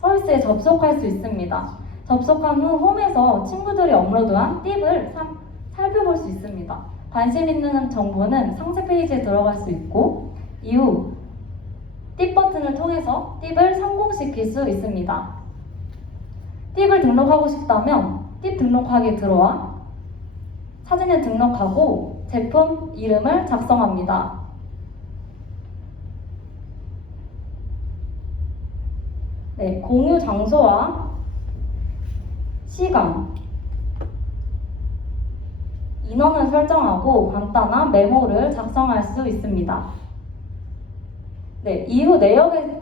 서비스에 접속할 수 있습니다. 접속한 후 홈에서 친구들이 업로드한 팁을 살펴볼 수 있습니다. 관심 있는 정보는 상세 페이지에 들어갈 수 있고 이후 팁 버튼을 통해서 팁을 성공시킬 수 있습니다. 팁을 등록하고 싶다면 팁 등록하기 들어와 사진을 등록하고 제품 이름을 작성합니다. 네, 공유 장소와 시간, 인원을 설정하고 간단한 메모를 작성할 수 있습니다. 네, 이후 내역에서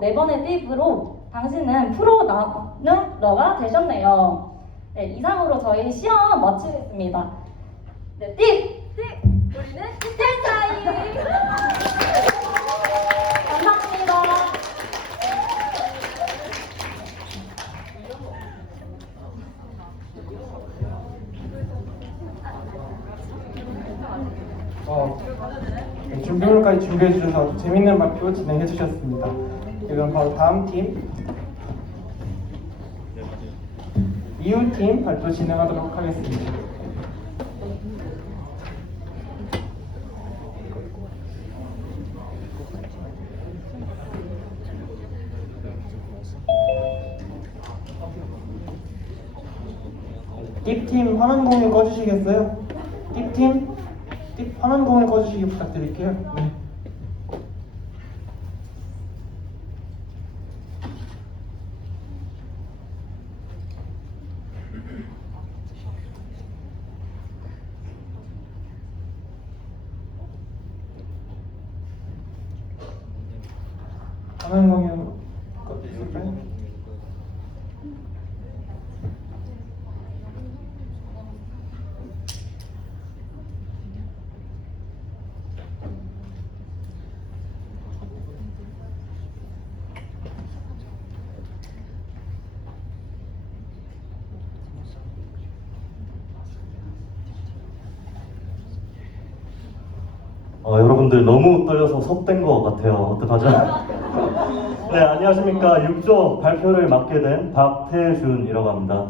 4번의 팁으로 당신은 프로 나눔러가 되셨네요. 네, 이상으로 저희 시험 마치겠습니다. 네, 팁! 우리는 이틀 차이. 감사합니다. 준비물까지 준비해 주셔서 재밌는 발표 진행해 주셨습니다. 그럼 바로 다음 팀 이웃팀 발표 진행하도록 하겠습니다. 띠팀 화면 공유 꺼주시겠어요? 띠팀 화면 공유 꺼주시기 부탁드릴게요. 네. 화면 공유 꺼주실까요? 여러분들 너무 떨려서 섭된 것 같아요. 어떡하죠? 네, 안녕하십니까. 6조 발표를 맡게 된 박태준이라고 합니다.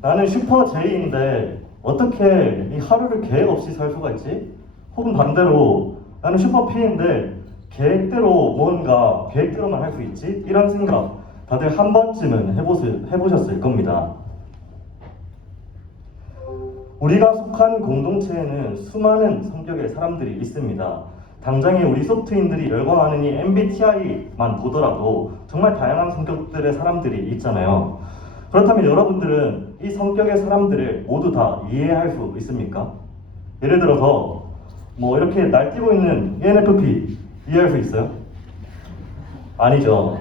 나는 슈퍼 J인데 어떻게 이 하루를 계획 없이 살 수가 있지? 혹은 반대로 나는 슈퍼 P인데 계획대로 뭔가 계획대로만 할 수 있지? 이런 생각 다들 한 번쯤은 해보셨을 겁니다. 우리가 속한 공동체에는 수많은 성격의 사람들이 있습니다. 당장에 우리 소프트인들이 열광하는 이 MBTI만 보더라도 정말 다양한 성격들의 사람들이 있잖아요. 그렇다면 여러분들은 이 성격의 사람들을 모두 다 이해할 수 있습니까? 예를 들어서 뭐 이렇게 날뛰고 있는 ENFP 이해할 수 있어요? 아니죠.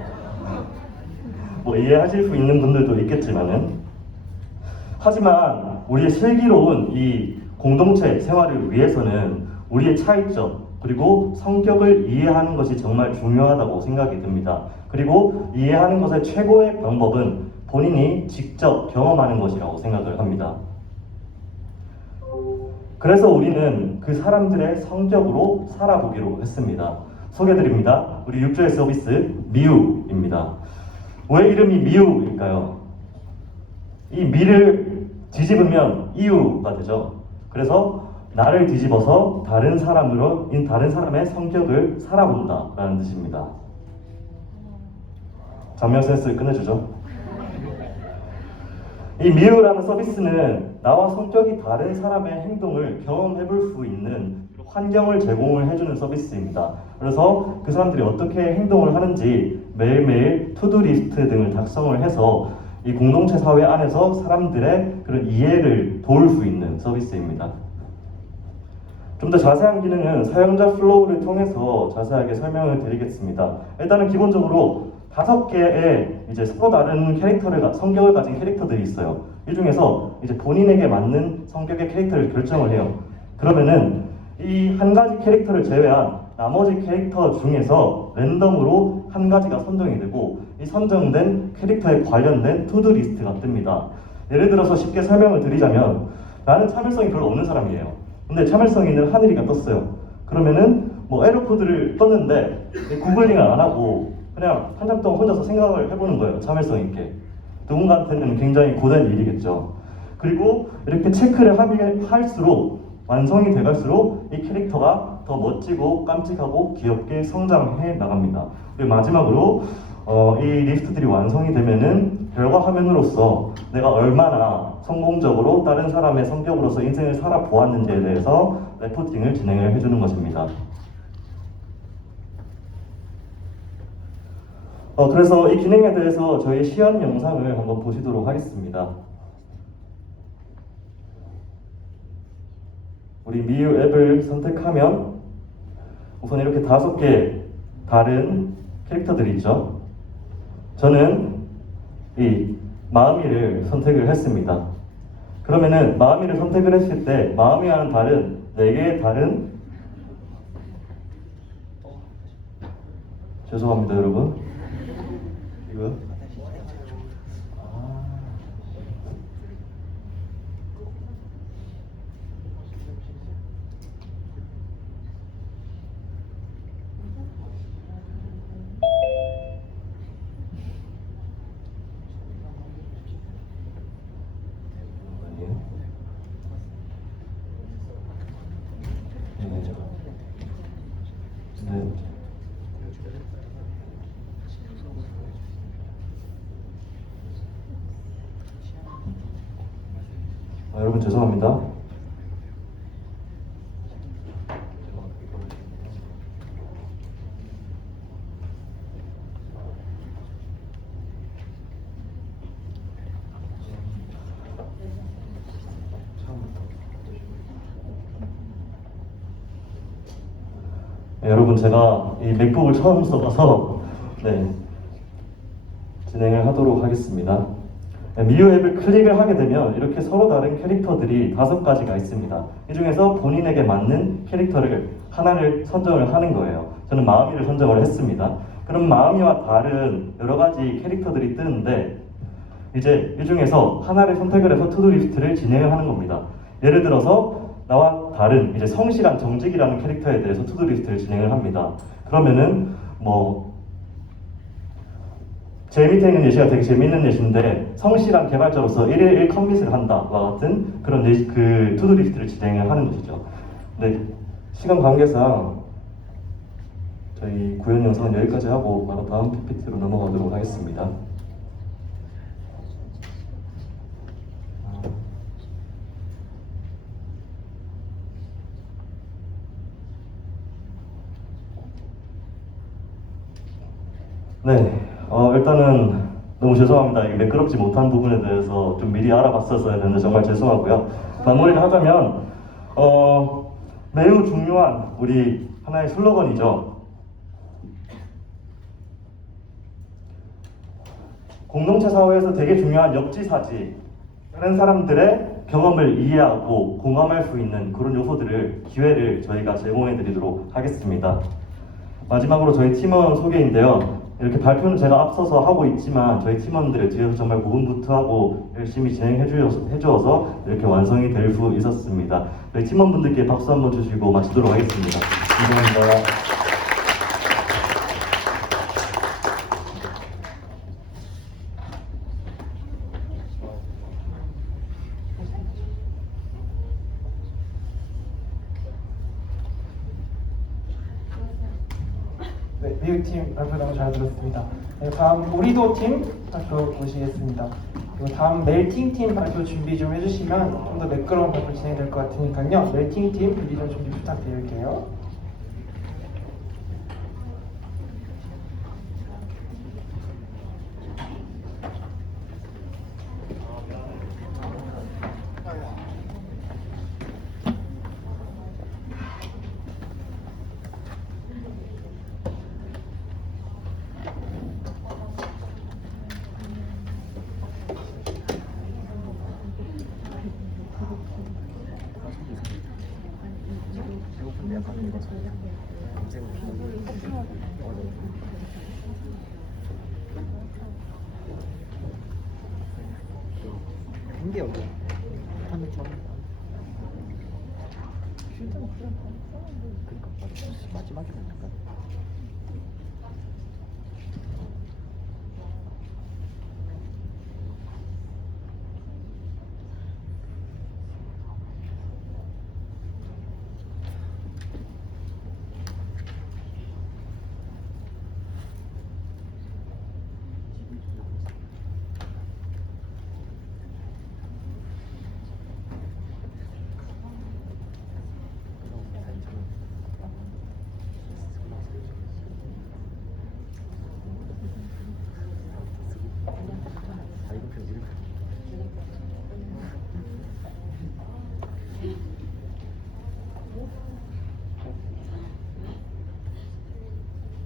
뭐 이해하실 수 있는 분들도 있겠지만은 하지만 우리의 슬기로운 이 공동체 생활을 위해서는 우리의 차이점 그리고 성격을 이해하는 것이 정말 중요하다고 생각이 듭니다. 그리고 이해하는 것의 최고의 방법은 본인이 직접 경험하는 것이라고 생각을 합니다. 그래서 우리는 그 사람들의 성격으로 살아보기로 했습니다. 소개해드립니다. 우리 6조의 서비스 미우입니다. 왜 이름이 미우일까요? 이 미를 뒤집으면 이유가 되죠. 그래서 나를 뒤집어서 다른 사람의 성격을 살아본다라는 뜻입니다. 장면 센스 끝내주죠. 이 미우라는 서비스는 나와 성격이 다른 사람의 행동을 경험해볼 수 있는 환경을 제공을 해주는 서비스입니다. 그래서 그 사람들이 어떻게 행동을 하는지 매일매일 투두리스트 등을 작성을 해서 이 공동체 사회 안에서 사람들의 그런 이해를 도울 수 있는 서비스입니다. 좀 더 자세한 기능은 사용자 플로우를 통해서 자세하게 설명을 드리겠습니다. 일단은 기본적으로 5개의 이제 서로 다른 성격을 가진 캐릭터들이 있어요. 이 중에서 이제 본인에게 맞는 성격의 캐릭터를 결정을 해요. 그러면은 이 한 가지 캐릭터를 제외한 나머지 캐릭터 중에서 랜덤으로 한 가지가 선정이 되고 이 선정된 캐릭터에 관련된 투두 리스트가 뜹니다. 예를 들어서 쉽게 설명을 드리자면 나는 참을성이 별로 없는 사람이에요. 근데 참을성 있는 하늘이가 떴어요. 그러면은 뭐 에러 코드를 떴는데 구글링을 안 하고 그냥 한참 동안 혼자서 생각을 해보는 거예요. 참을성 있게. 누군가한테는 굉장히 고된 일이겠죠. 그리고 이렇게 체크를 할수록 완성이 돼갈수록 이 캐릭터가 더 멋지고 깜찍하고 귀엽게 성장해 나갑니다. 그리고 마지막으로 이 리스트들이 완성이 되면은 결과 화면으로서 내가 얼마나 성공적으로 다른 사람의 성격으로서 인생을 살아보았는지에 대해서 레포팅을 진행을 해주는 것입니다. 그래서 이 기능에 대해서 저희 시연 영상을 한번 보시도록 하겠습니다. 우리 미유 앱을 선택하면 우선 이렇게 5개 다른 캐릭터들이 있죠. 저는 이 마음이를 선택을 했습니다. 그러면은 마음이를 선택을 했을 때 마음이와는 다른 4개의 다른 죄송합니다 여러분 이거 네. 여러분 죄송합니다. 네, 여러분 제가 이 맥북을 처음 써봐서 네, 진행을 하도록 하겠습니다. 네, 미유 앱을 클릭을 하게 되면 이렇게 서로 다른 캐릭터들이 5가지가 있습니다. 이 중에서 본인에게 맞는 캐릭터를 하나를 선정을 하는 거예요. 저는 마음이를 선정을 했습니다. 그럼 마음이와 다른 여러 가지 캐릭터들이 뜨는데 이제 이 중에서 하나를 선택을 해서 투두 리스트를 진행을 하는 겁니다. 예를 들어서 나와 다른 이제 성실한 정직이라는 캐릭터에 대해서 투두 리스트를 진행을 합니다. 그러면은 제 밑에 있는 예시가 되게 재미있는 예시인데 성실한 개발자로서 1일 1컴밋을 한다와 같은 그런 그 투두 리스트를 진행을 하는 것이죠. 네, 시간 관계상 저희 구현 영상은 여기까지 하고 바로 다음 PPT로 넘어가도록 하겠습니다. 네, 일단은 너무 죄송합니다. 이게 매끄럽지 못한 부분에 대해서 좀 미리 알아봤었어야 되는데 정말 죄송하고요. 마무리를 하자면 매우 중요한 우리 하나의 슬로건이죠. 공동체 사회에서 되게 중요한 역지사지, 다른 사람들의 경험을 이해하고 공감할 수 있는 그런 요소들을, 기회를 저희가 제공해 드리도록 하겠습니다. 마지막으로 저희 팀원 소개인데요. 이렇게 발표는 제가 앞서서 하고 있지만 저희 팀원들의 뒤에서 정말 고군분투하고 열심히 진행해 주어서 이렇게 완성이 될 수 있었습니다. 저희 팀원분들께 박수 한번 주시고 마치도록 하겠습니다. 감사합니다. 네, 미육팀 발표 너무 잘 들었습니다. 네, 다음 우리도 팀 발표 보시겠습니다. 그리고 다음 멜팅팀 발표 준비 좀 해주시면 좀 더 매끄러운 발표 진행될 것 같으니까요. 멜팅팀 미리 좀 준비 부탁드릴게요.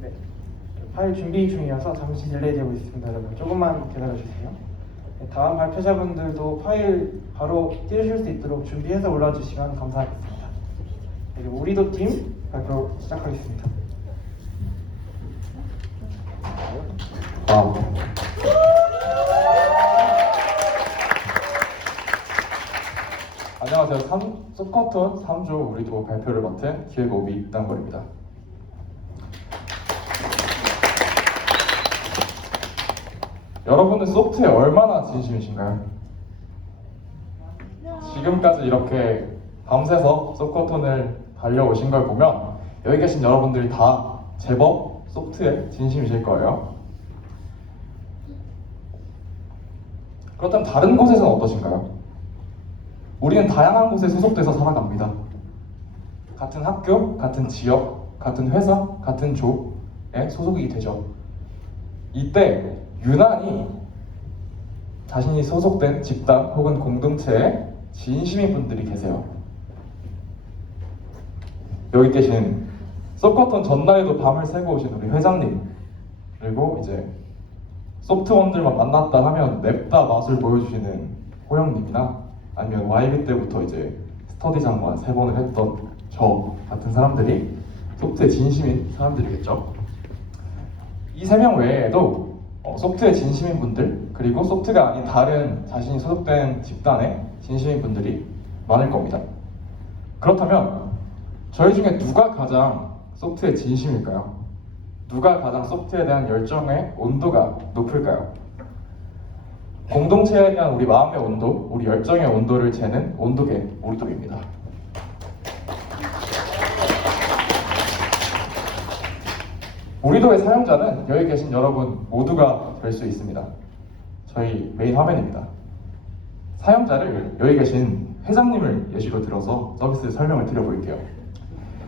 네, 파일 준비 중이어서 잠시 딜레이 되고 있습니다. 여러분 조금만 기다려주세요. 네, 다음 발표자분들도 파일 바로 뛰실 수 있도록 준비해서 올라주시면 감사하겠습니다. 그리고 우리도 팀 발표 시작하겠습니다. 와우. 안녕하세요. 소커톤 3조 우리도 발표를 맡은 기획 오비 이딴걸입니다. 여러분은 소프트에 얼마나 진심이신가요? 지금까지 이렇게 밤새서 소커톤을 달려오신 걸 보면 여기 계신 여러분들이 다 제법 소프트에 진심이실 거예요. 그렇다면 다른 곳에서는 어떠신가요? 우리는 다양한 곳에 소속돼서 살아갑니다. 같은 학교, 같은 지역, 같은 회사, 같은 조에 소속이 되죠. 이때 유난히 자신이 소속된 집단 혹은 공동체에 진심인 분들이 계세요. 여기 계신 소커톤 전날에도 밤을 새고 오신 우리 회장님, 그리고 이제 소프트원들만 만났다 하면 냅다 맛을 보여주시는 호영님이나 아니면 YB 때부터 이제 스터디장만 3번을 했던 저 같은 사람들이 소프트에 진심인 사람들이겠죠. 이 3명 외에도 소프트에 진심인 분들, 그리고 소프트가 아닌 다른 자신이 소속된 집단에 진심인 분들이 많을 겁니다. 그렇다면 저희 중에 누가 가장 소프트에 진심일까요? 누가 가장 소프트에 대한 열정의 온도가 높을까요? 공동체에 대한 우리 마음의 온도, 우리 열정의 온도를 재는 온도계 우리도입니다. 우리도의 사용자는 여기 계신 여러분 모두가 될 수 있습니다. 저희 메인 화면입니다. 사용자를 여기 계신 회장님을 예시로 들어서 서비스 설명을 드려볼게요.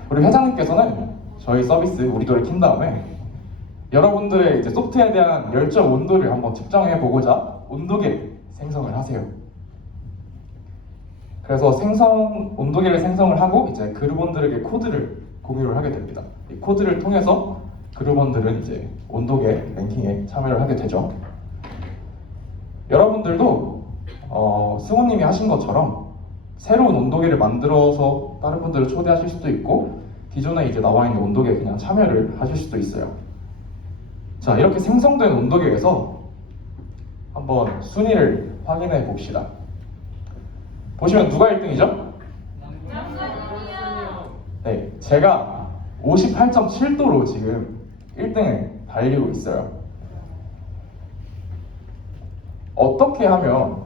우리 회장님께서는 저희 서비스 우리도를 킨 다음에 여러분들의 이제 소프트에 대한 열정 온도를 한번 측정해 보고자 온도계 생성을 하세요. 그래서 온도계를 생성을 하고 이제 그룹원들에게 코드를 공유를 하게 됩니다. 이 코드를 통해서 그룹원들은 이제 온도계 랭킹에 참여를 하게 되죠. 여러분들도 승우님이 하신 것처럼 새로운 온도계를 만들어서 다른 분들을 초대하실 수도 있고 기존에 이제 나와 있는 온도계에 그냥 참여를 하실 수도 있어요. 자, 이렇게 생성된 온도계에서 한번 순위를 확인해 봅시다. 보시면 누가 1등이죠? 네, 제가 58.7도로 지금 1등에 달리고 있어요. 어떻게 하면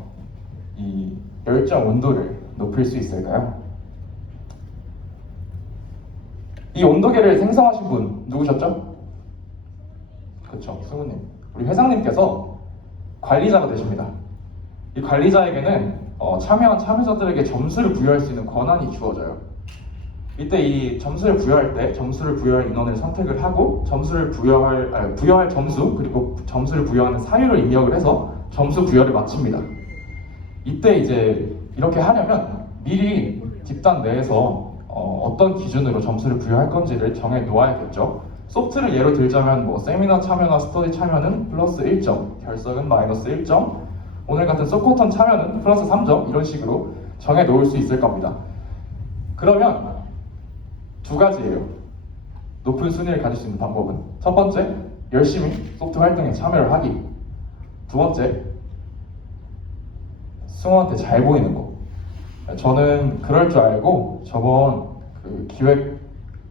이 열정 온도를 높일 수 있을까요? 이 온도계를 생성하신 분 누구셨죠? 그렇죠, 승우님. 우리 회장님께서 관리자가 되십니다. 이 관리자에게는 참여한 참여자들에게 점수를 부여할 수 있는 권한이 주어져요. 이때 이 점수를 부여할 때 점수를 부여할 인원을 선택을 하고 점수를 부여할 점수 그리고 점수를 부여하는 사유를 입력을 해서 점수 부여를 마칩니다. 이때 이제 이렇게 하려면 미리 집단 내에서 어떤 기준으로 점수를 부여할 건지를 정해 놓아야겠죠. 소프트를 예로 들자면 뭐 세미나 참여나 스터디 참여는 플러스 1점, 결석은 마이너스 1점, 오늘 같은 소코톤 참여는 플러스 3점 이런 식으로 정해 놓을 수 있을 겁니다. 그러면 두 가지예요. 높은 순위를 가질 수 있는 방법은 첫 번째, 열심히 소프트 활동에 참여를 하기. 두 번째, 승우한테 잘 보이는 거. 저는 그럴 줄 알고 저번 그 기획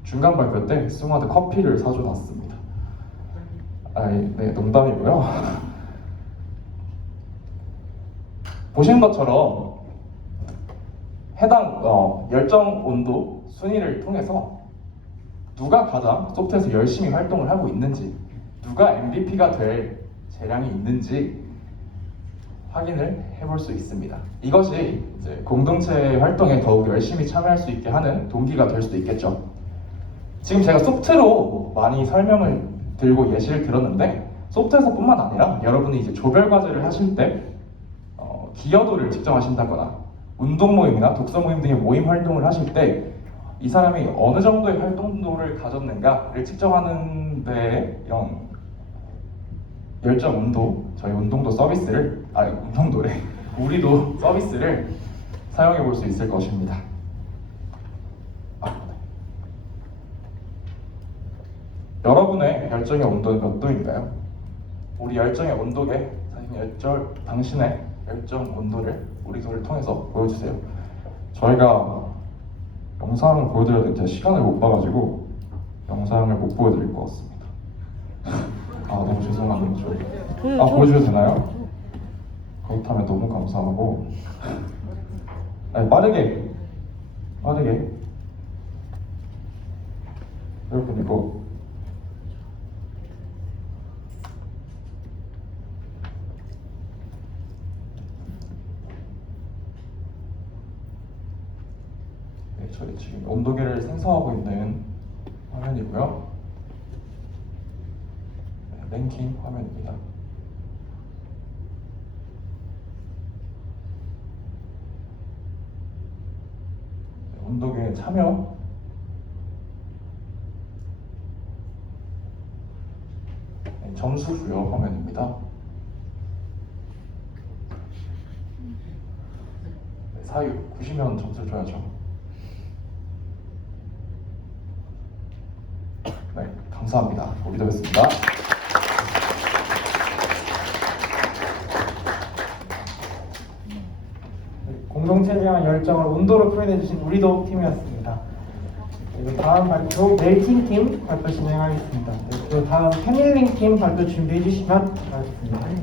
중간 발표 때 승우한테 커피를 사줘놨습니다. 네, 농담이고요. 보시는 것처럼 해당 열정 온도 순위를 통해서 누가 가장 소프트에서 열심히 활동을 하고 있는지, 누가 MVP가 될 재량이 있는지 확인을 해볼 수 있습니다. 이것이 이제 공동체 활동에 더욱 열심히 참여할 수 있게 하는 동기가 될 수도 있겠죠. 지금 제가 소프트로 많이 설명을 들고 예시를 들었는데 소프트에서뿐만 아니라 여러분이 이제 조별 과제를 하실 때 기여도를 측정하신다거나 운동 모임이나 독서 모임 등의 모임 활동을 하실 때 이 사람이 어느 정도의 활동도를 가졌는가를 측정하는 데 이런 열정 온도, 저희 운동도 서비스를 운동도래 우리도 서비스를 사용해 볼 수 있을 것입니다. 네. 여러분의 열정의 온도는 몇 도인가요? 우리 열정의 온도계, 당신의 열정 온도를 우리 둘을 통해서 보여주세요. 저희가 영상을 보여드려야 되는데 시간을 못 봐가지고 영상을 못 보여드릴 것 같습니다. 아, 너무 죄송합니다. 보여주셔도 되나요? 그렇다면 너무 감사하고. 아니, 빠르게 여러분 이거 네, 저희 지금 온도계를 생성하고 있는 화면이고요. 네, 랭킹 화면입니다. 온도계 참여 점수 부여 화면입니다. 네, 사유 90면 점수 줘야죠. 네, 감사합니다. 우리도 했습니다. 공동체에 대한 열정을 온도로 표현해주신 우리도 팀이었습니다. 그리고 다음 발표 멜팅 팀 발표 진행하겠습니다. 그리고 다음 패밀링 팀 발표 준비해 주시면 감사하겠습니다. 네.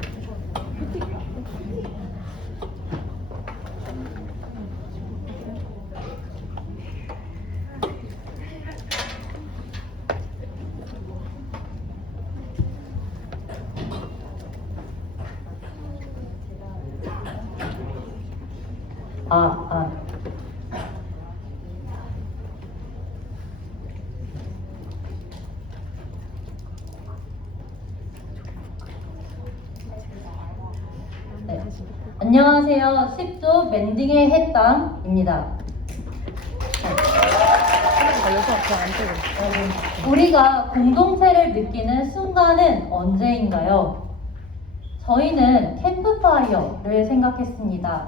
안녕하세요. 10조 멘딩의 해당입니다. 우리가 공동체를 느끼는 순간은 언제인가요? 저희는 캠프파이어를 생각했습니다.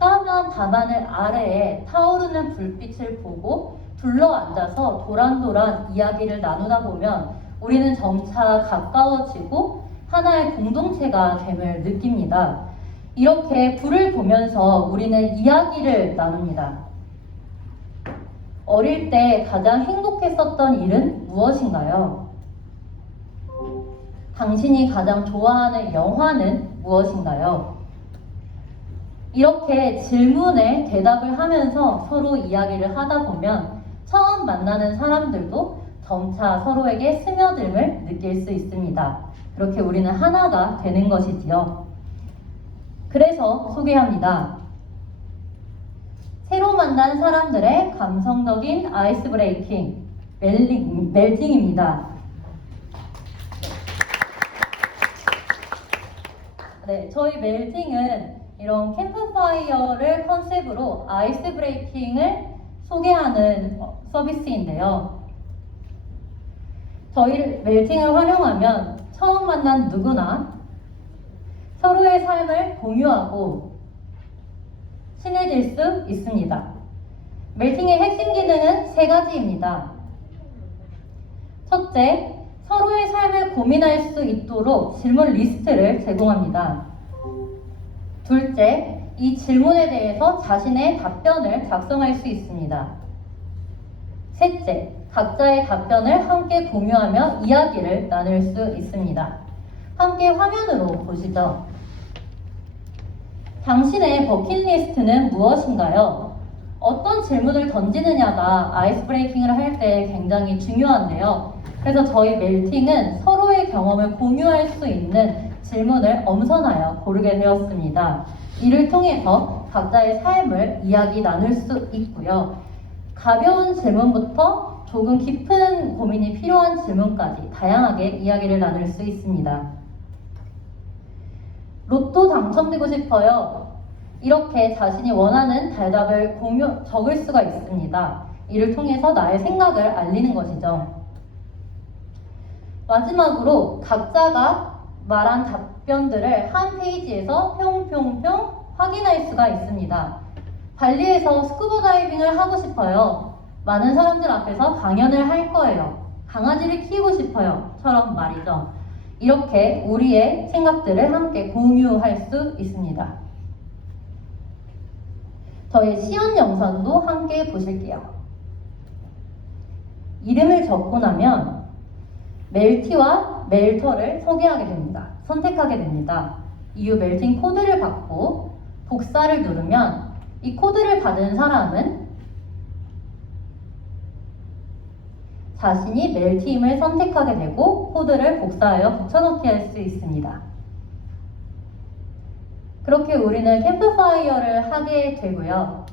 까만 밤하늘 아래에 타오르는 불빛을 보고 둘러앉아서 도란도란 이야기를 나누다 보면 우리는 점차 가까워지고 하나의 공동체가 됨을 느낍니다. 이렇게 불을 보면서 우리는 이야기를 나눕니다. 어릴 때 가장 행복했었던 일은 무엇인가요? 당신이 가장 좋아하는 영화는 무엇인가요? 이렇게 질문에 대답을 하면서 서로 이야기를 하다 보면 처음 만나는 사람들도 점차 서로에게 스며듦을 느낄 수 있습니다. 그렇게 우리는 하나가 되는 것이지요. 그래서 소개합니다. 새로 만난 사람들의 감성적인 아이스 브레이킹, 멜팅입니다. 네, 저희 멜팅은 이런 캠프파이어를 컨셉으로 아이스 브레이킹을 소개하는 서비스인데요. 저희 멜팅을 활용하면 처음 만난 누구나 서로의 삶을 공유하고 친해질 수 있습니다. 멜팅의 핵심 기능은 3가지입니다. 첫째, 서로의 삶을 고민할 수 있도록 질문 리스트를 제공합니다. 둘째, 이 질문에 대해서 자신의 답변을 작성할 수 있습니다. 셋째, 각자의 답변을 함께 공유하며 이야기를 나눌 수 있습니다. 함께 화면으로 보시죠. 당신의 버킷리스트는 무엇인가요? 어떤 질문을 던지느냐가 아이스 브레이킹을 할 때 굉장히 중요한데요. 그래서 저희 멜팅은 서로의 경험을 공유할 수 있는 질문을 엄선하여 고르게 되었습니다. 이를 통해서 각자의 삶을 이야기 나눌 수 있고요. 가벼운 질문부터 조금 깊은 고민이 필요한 질문까지 다양하게 이야기를 나눌 수 있습니다. 로또 당첨되고 싶어요. 이렇게 자신이 원하는 대답을 적을 수가 있습니다. 이를 통해서 나의 생각을 알리는 것이죠. 마지막으로 각자가 말한 답변들을 한 페이지에서 평평평 확인할 수가 있습니다. 발리에서 스쿠버 다이빙을 하고 싶어요. 많은 사람들 앞에서 강연을 할 거예요. 강아지를 키우고 싶어요. 처럼 말이죠. 이렇게 우리의 생각들을 함께 공유할 수 있습니다. 저의 시연 영상도 함께 보실게요. 이름을 적고 나면 멜티와 멜터를 소개하게 됩니다. 선택하게 됩니다. 이후 멜팅 코드를 받고 복사를 누르면 이 코드를 받은 사람은 자신이 멜팀을 선택하게 되고 코드를 복사하여 붙여넣기 할 수 있습니다. 그렇게 우리는 캠프파이어를 하게 되고요.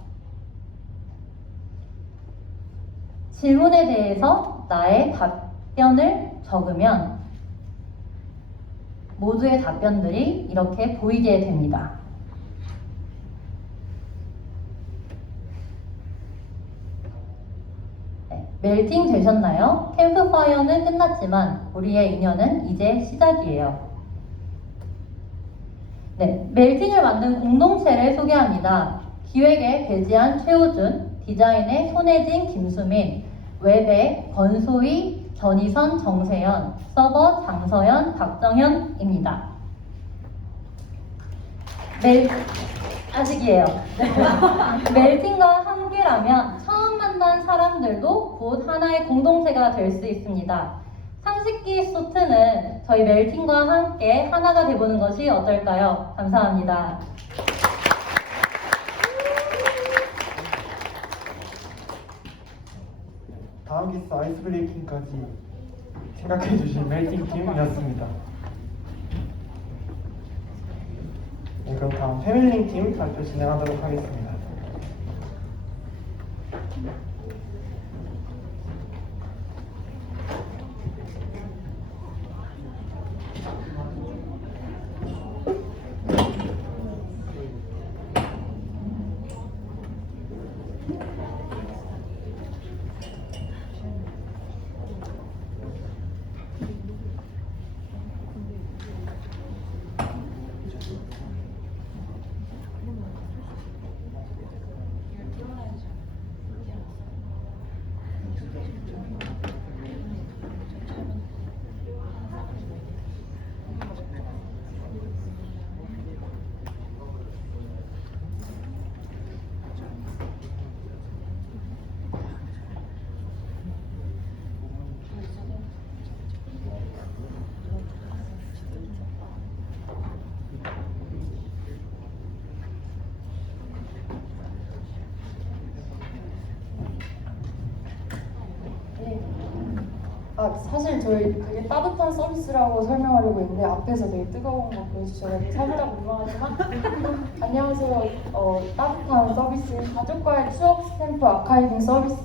질문에 대해서 나의 답변을 적으면 모두의 답변들이 이렇게 보이게 됩니다. 멜팅 되셨나요? 캠프파이어는 끝났지만 우리의 인연은 이제 시작이에요. 네, 멜팅을 만든 공동체를 소개합니다. 기획에 배지한 최호준, 디자인에 손혜진, 김수민, 웹에 권소희, 전희선, 정세연, 서버 장서연, 박정현입니다. 아직이에요. 네. 멜팅과 함께라면 처음 만난 사람들도 곧 하나의 공동체가 될 수 있습니다. 상식기 소트는 저희 멜팅과 함께 하나가 되보는 것이 어떨까요? 감사합니다. 다음 기스 아이스 브레이킹까지 생각해 주신 멜팅 팀이었습니다. 네, 그럼 다음 패밀링 팀 발표 진행하도록 하겠습니다. 사실 저희 되게 따뜻한 서비스라고 설명하려고 했는데 앞에서 되게 뜨거운 거 보여주셔서 살짝 민망하지만 안녕하세요. 따뜻한 서비스 가족과의 추억 스탬프 아카이빙 서비스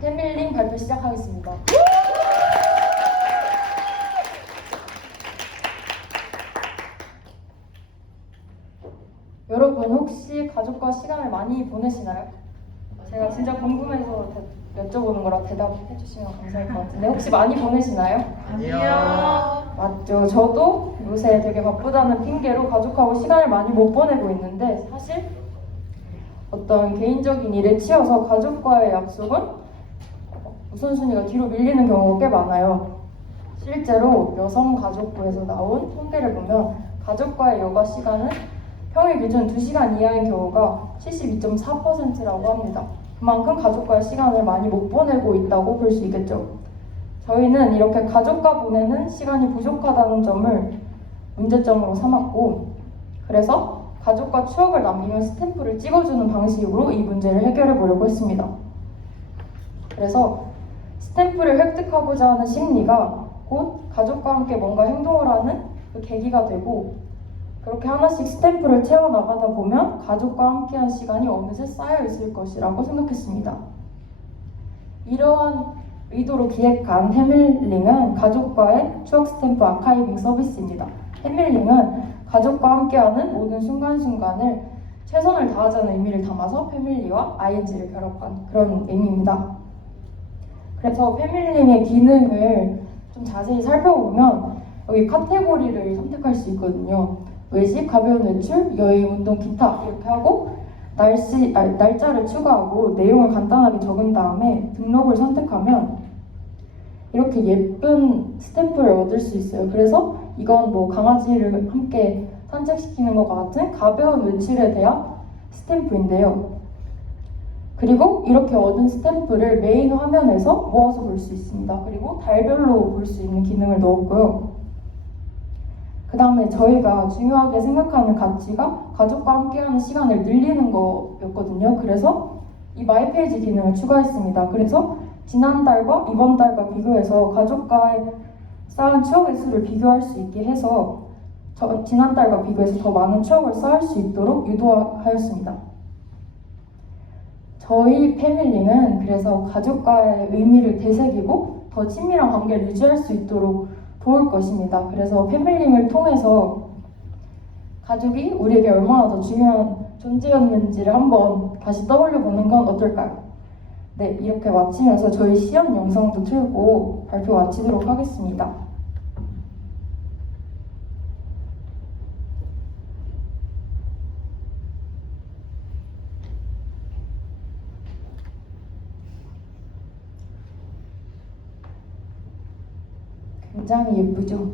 패밀링 발표 시작하겠습니다. 여러분 혹시 가족과 시간을 많이 보내시나요? 제가 진짜 궁금해서 여쭤보는 거라 대답해 주시면 감사할 것 같은데 혹시 많이 보내시나요? 아니요. 맞죠. 저도 요새 되게 바쁘다는 핑계로 가족하고 시간을 많이 못 보내고 있는데 사실 어떤 개인적인 일에 치여서 가족과의 약속은 우선순위가 뒤로 밀리는 경우가 꽤 많아요. 실제로 여성가족부에서 나온 통계를 보면 가족과의 여가 시간은 평일 기준 2시간 이하인 경우가 72.4%라고 합니다. 그만큼 가족과의 시간을 많이 못 보내고 있다고 볼 수 있겠죠. 저희는 이렇게 가족과 보내는 시간이 부족하다는 점을 문제점으로 삼았고 그래서 가족과 추억을 남기면 스탬프를 찍어주는 방식으로 이 문제를 해결해 보려고 했습니다. 그래서 스탬프를 획득하고자 하는 심리가 곧 가족과 함께 뭔가 행동을 하는 그 계기가 되고 그렇게 하나씩 스탬프를 채워나가다 보면 가족과 함께한 시간이 어느새 쌓여있을 것이라고 생각했습니다. 이러한 의도로 기획한 해밀링은 가족과의 추억 스탬프 아카이빙 서비스입니다. 해밀링은 가족과 함께하는 모든 순간순간을 최선을 다하자는 의미를 담아서 패밀리와 ing를 결합한 그런 의미입니다. 그래서 패밀링의 기능을 좀 자세히 살펴보면 여기 카테고리를 선택할 수 있거든요. 외식, 가벼운 외출, 여행, 운동, 기타 이렇게 하고 날짜를 추가하고 내용을 간단하게 적은 다음에 등록을 선택하면 이렇게 예쁜 스탬프를 얻을 수 있어요. 그래서 이건 뭐 강아지를 함께 산책시키는 것과 같은 가벼운 외출에 대한 스탬프인데요. 그리고 이렇게 얻은 스탬프를 메인 화면에서 모아서 볼 수 있습니다. 그리고 달별로 볼 수 있는 기능을 넣었고요. 그 다음에 저희가 중요하게 생각하는 가치가 가족과 함께하는 시간을 늘리는 거였거든요. 그래서 이 마이페이지 기능을 추가했습니다. 그래서 지난달과 이번 달과 비교해서 가족과의 쌓은 추억의 수를 비교할 수 있게 해서 지난달과 비교해서 더 많은 추억을 쌓을 수 있도록 유도하였습니다. 저희 패밀리는 그래서 가족과의 의미를 되새기고 더 친밀한 관계를 유지할 수 있도록 도울 것입니다. 그래서 패밀링을 통해서 가족이 우리에게 얼마나 더 중요한 존재였는지를 한번 다시 떠올려 보는 건 어떨까요? 네, 이렇게 마치면서 저희 시연 영상도 틀고 발표 마치도록 하겠습니다. 굉장히 예쁘죠?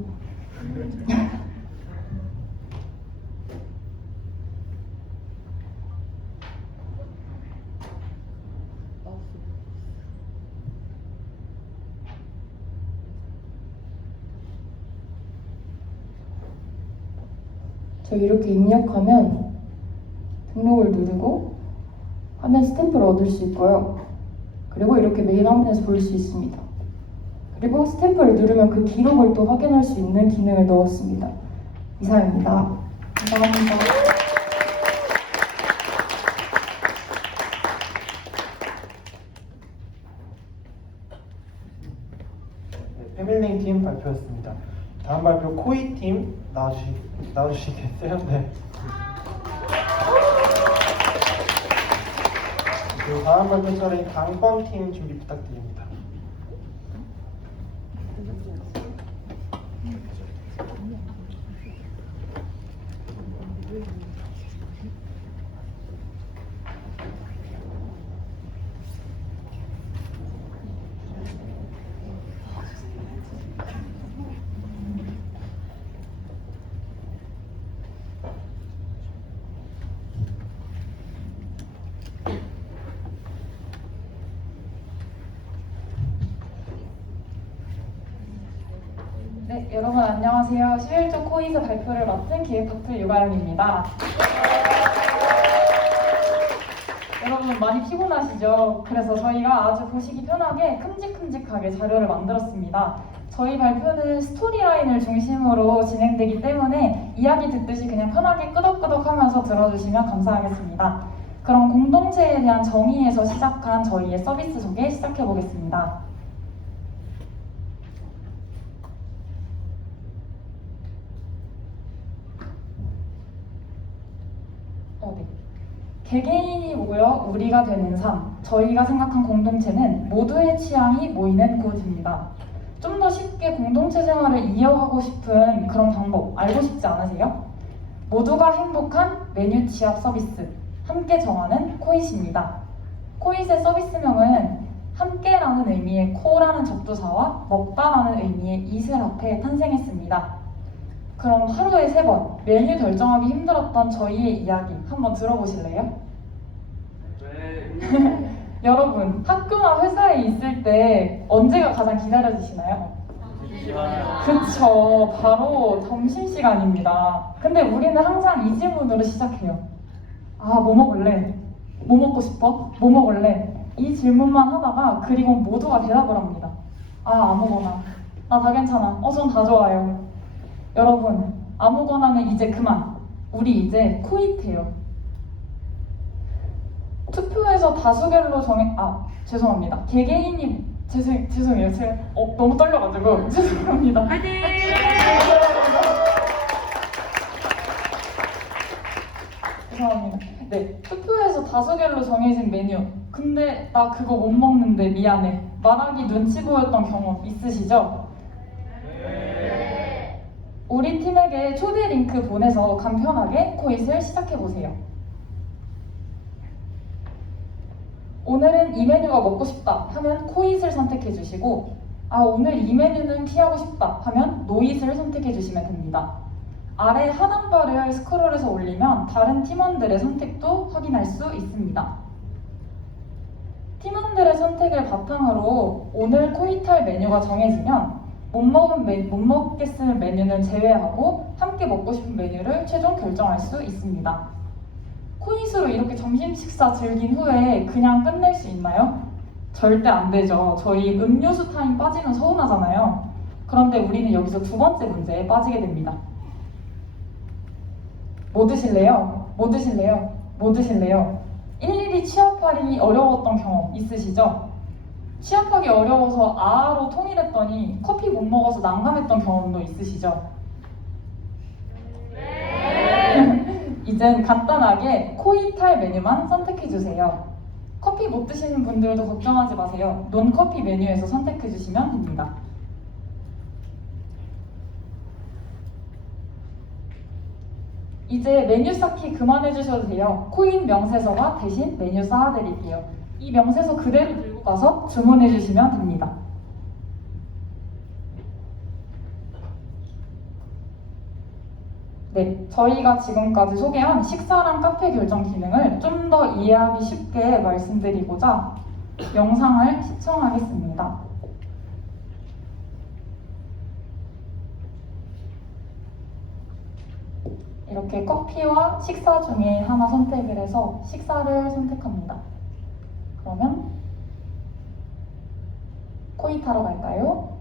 저 이렇게 입력하면 등록을 누르고 화면 스탬프를 얻을 수 있고요. 그리고 이렇게 메인 화면에서 볼 수 있습니다. 그리고 스탬프를 누르면 그 기록을 또 확인할 수 있는 기능을 넣었습니다. 이상입니다. 감사합니다. 네, 패밀링 팀 발표였습니다. 다음 발표 코이 팀 나와주시겠어요? 네. 그리고 다음 발표 차례인 강번 팀 준비 부탁드립니다. 네, 여러분 안녕하세요. 11조 코이즈 발표를 맡은 기획파트 유가영입니다. 여러분 많이 피곤하시죠? 그래서 저희가 아주 보시기 편하게 큼직큼직하게 자료를 만들었습니다. 저희 발표는 스토리라인을 중심으로 진행되기 때문에 이야기 듣듯이 그냥 편하게 끄덕끄덕 하면서 들어주시면 감사하겠습니다. 그럼 공동체에 대한 정의에서 시작한 저희의 서비스 소개 시작해보겠습니다. 네. 개개인이 모여 우리가 되는 삶, 저희가 생각한 공동체는 모두의 취향이 모이는 곳입니다. 좀 더 쉽게 공동체 생활을 이어가고 싶은 그런 방법 알고 싶지 않으세요? 모두가 행복한 메뉴 취합 서비스, 함께 정하는 코잇입니다. 코잇의 서비스명은 함께라는 의미의 코라는 접두사와 먹다라는 의미의 이슬 앞에 탄생했습니다. 그럼 하루에 3번 메뉴 결정하기 힘들었던 저희의 이야기 한번 들어보실래요? 네. 여러분, 학교나 회사에 있을 때 언제가 가장 기다려지시나요? 그쵸, 바로 점심시간입니다. 근데 우리는 항상 이 질문으로 시작해요. 아, 뭐 먹을래? 뭐 먹고 싶어? 뭐 먹을래? 이 질문만 하다가 그리고 모두가 대답을 합니다. 아, 아무거나. 나 다 괜찮아. 전 다 좋아요. 여러분, 아무거나는 이제 그만. 우리 이제 코잇해요. 투표에서 다수결로 죄송합니다. 개개인이 죄송해요. 제가 너무 떨려가지고 죄송합니다. 화이팅! 죄송합니다. 네, 투표에서 다수결로 정해진 메뉴. 근데 나 그거 못 먹는데 미안해. 말하기 눈치 보였던 경험 있으시죠? 네. 우리 팀에게 초대 링크 보내서 간편하게 코잇을 시작해보세요. 오늘은 이 메뉴가 먹고 싶다 하면 코잇을 선택해 주시고 오늘 이 메뉴는 피하고 싶다 하면 노잇을 선택해 주시면 됩니다. 아래 하단바를 스크롤해서 올리면 다른 팀원들의 선택도 확인할 수 있습니다. 팀원들의 선택을 바탕으로 오늘 코잇할 메뉴가 정해지면 못 먹겠을 메뉴는 제외하고 함께 먹고 싶은 메뉴를 최종 결정할 수 있습니다. 코잇으로 이렇게 점심 식사 즐긴 후에 그냥 끝낼 수 있나요? 절대 안 되죠. 저희 음료수 타임 빠지면 서운하잖아요. 그런데 우리는 여기서 두 번째 문제에 빠지게 됩니다. 뭐 드실래요? 뭐 드실래요? 뭐 드실래요? 일일이 취업하기 어려웠던 경험 있으시죠? 취업하기 어려워서 아로 통일했더니 커피 못 먹어서 난감했던 경험도 있으시죠? 네. 이젠 간단하게 코잇할 메뉴만 선택해주세요. 커피 못 드시는 분들도 걱정하지 마세요. 논커피 메뉴에서 선택해주시면 됩니다. 이제 메뉴 쌓기 그만해주셔도 돼요. 코인 명세서가 대신 메뉴 쌓아드릴게요. 이 명세서 그대로 들고 가서 주문해주시면 됩니다. 네, 저희가 지금까지 소개한 식사랑 카페 결정 기능을 좀 더 이해하기 쉽게 말씀드리고자 영상을 시청하겠습니다. 이렇게 커피와 식사 중에 하나 선택을 해서 식사를 선택합니다. 그러면 코잇하러 갈까요?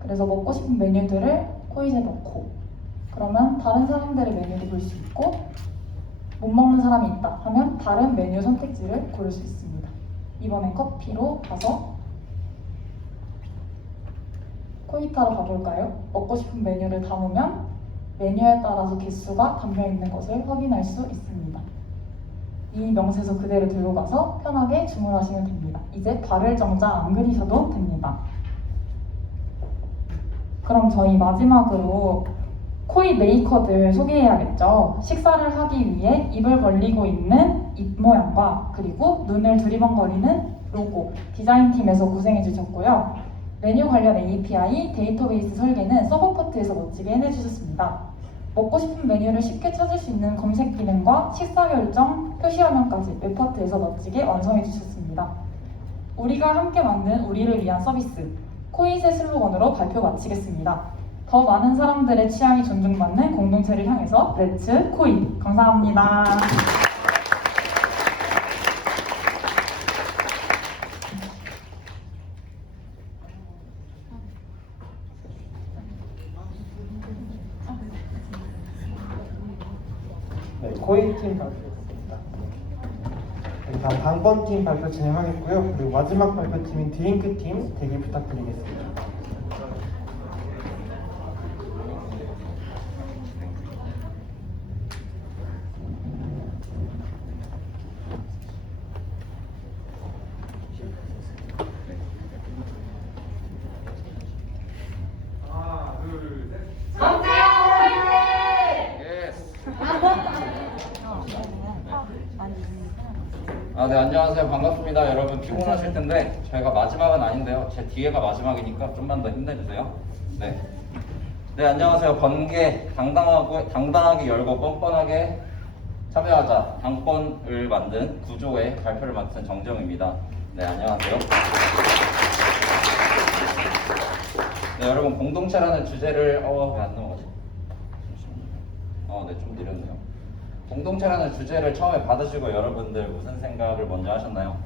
그래서 먹고 싶은 메뉴들을 코잇에 넣고 그러면 다른 사람들의 메뉴도 볼 수 있고 못 먹는 사람이 있다 하면 다른 메뉴 선택지를 고를 수 있습니다. 이번엔 커피로 가서 코잇하러 가볼까요? 먹고 싶은 메뉴를 담으면 메뉴에 따라서 개수가 담겨있는 것을 확인할 수 있습니다. 이 명세서 그대로 들고 가서 편하게 주문하시면 됩니다. 이제 발을 정자 안 그리셔도 됩니다. 그럼 저희 마지막으로 코잇 메이커들 소개해야겠죠. 식사를 하기 위해 입을 벌리고 있는 입 모양과 그리고 눈을 두리번거리는 로고 디자인팀에서 고생해 주셨고요. 메뉴 관련 API, 데이터베이스 설계는 서버파트에서 멋지게 해내주셨습니다. 먹고 싶은 메뉴를 쉽게 찾을 수 있는 검색 기능과 식사 결정, 표시 화면까지 웹파트에서 멋지게 완성해 주셨습니다. 우리가 함께 만든 우리를 위한 서비스, 코잇의 슬로건으로 발표 마치겠습니다. 더 많은 사람들의 취향이 존중받는 공동체를 향해서 렛츠 코잇! 감사합니다. 네, 코잇팀 발표였습니다. 다음 당번팀 발표 진행하겠고요. 그리고 마지막 발표팀인 드링크팀 대기 부탁드리겠습니다. 네, 안녕하세요. 반갑습니다. 여러분 피곤하실 텐데 저희가 마지막은 아닌데요. 제 뒤에가 마지막이니까 좀만 더 힘내주세요. 네, 안녕하세요. 번개 당당하게 열고 뻔뻔하게 참여하자 당권을 만든 구조의 발표를 맡은 정재영입니다. 네, 안녕하세요. 네, 여러분 공동체라는 주제를 왜 안 넘어가지? 네, 좀 느렸네요. 공동체라는 주제를 처음에 받으시고 여러분들 무슨 생각을 먼저 하셨나요?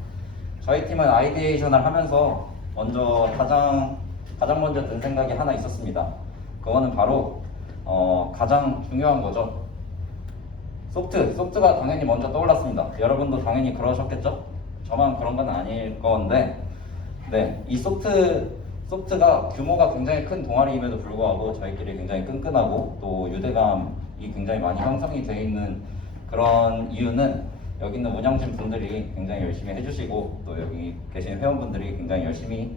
저희 팀은 아이디에이션을 하면서 가장 먼저 든 생각이 하나 있었습니다. 그거는 바로 가장 중요한 거죠. 소프트가 당연히 먼저 떠올랐습니다. 여러분도 당연히 그러셨겠죠? 저만 그런 건 아닐 건데, 네, 이 소프트가 규모가 굉장히 큰 동아리임에도 불구하고 저희끼리 굉장히 끈끈하고 또 유대감이 굉장히 많이 형성이 되어 있는 그런 이유는 여기 있는 운영진 분들이 굉장히 열심히 해주시고 또 여기 계신 회원분들이 굉장히 열심히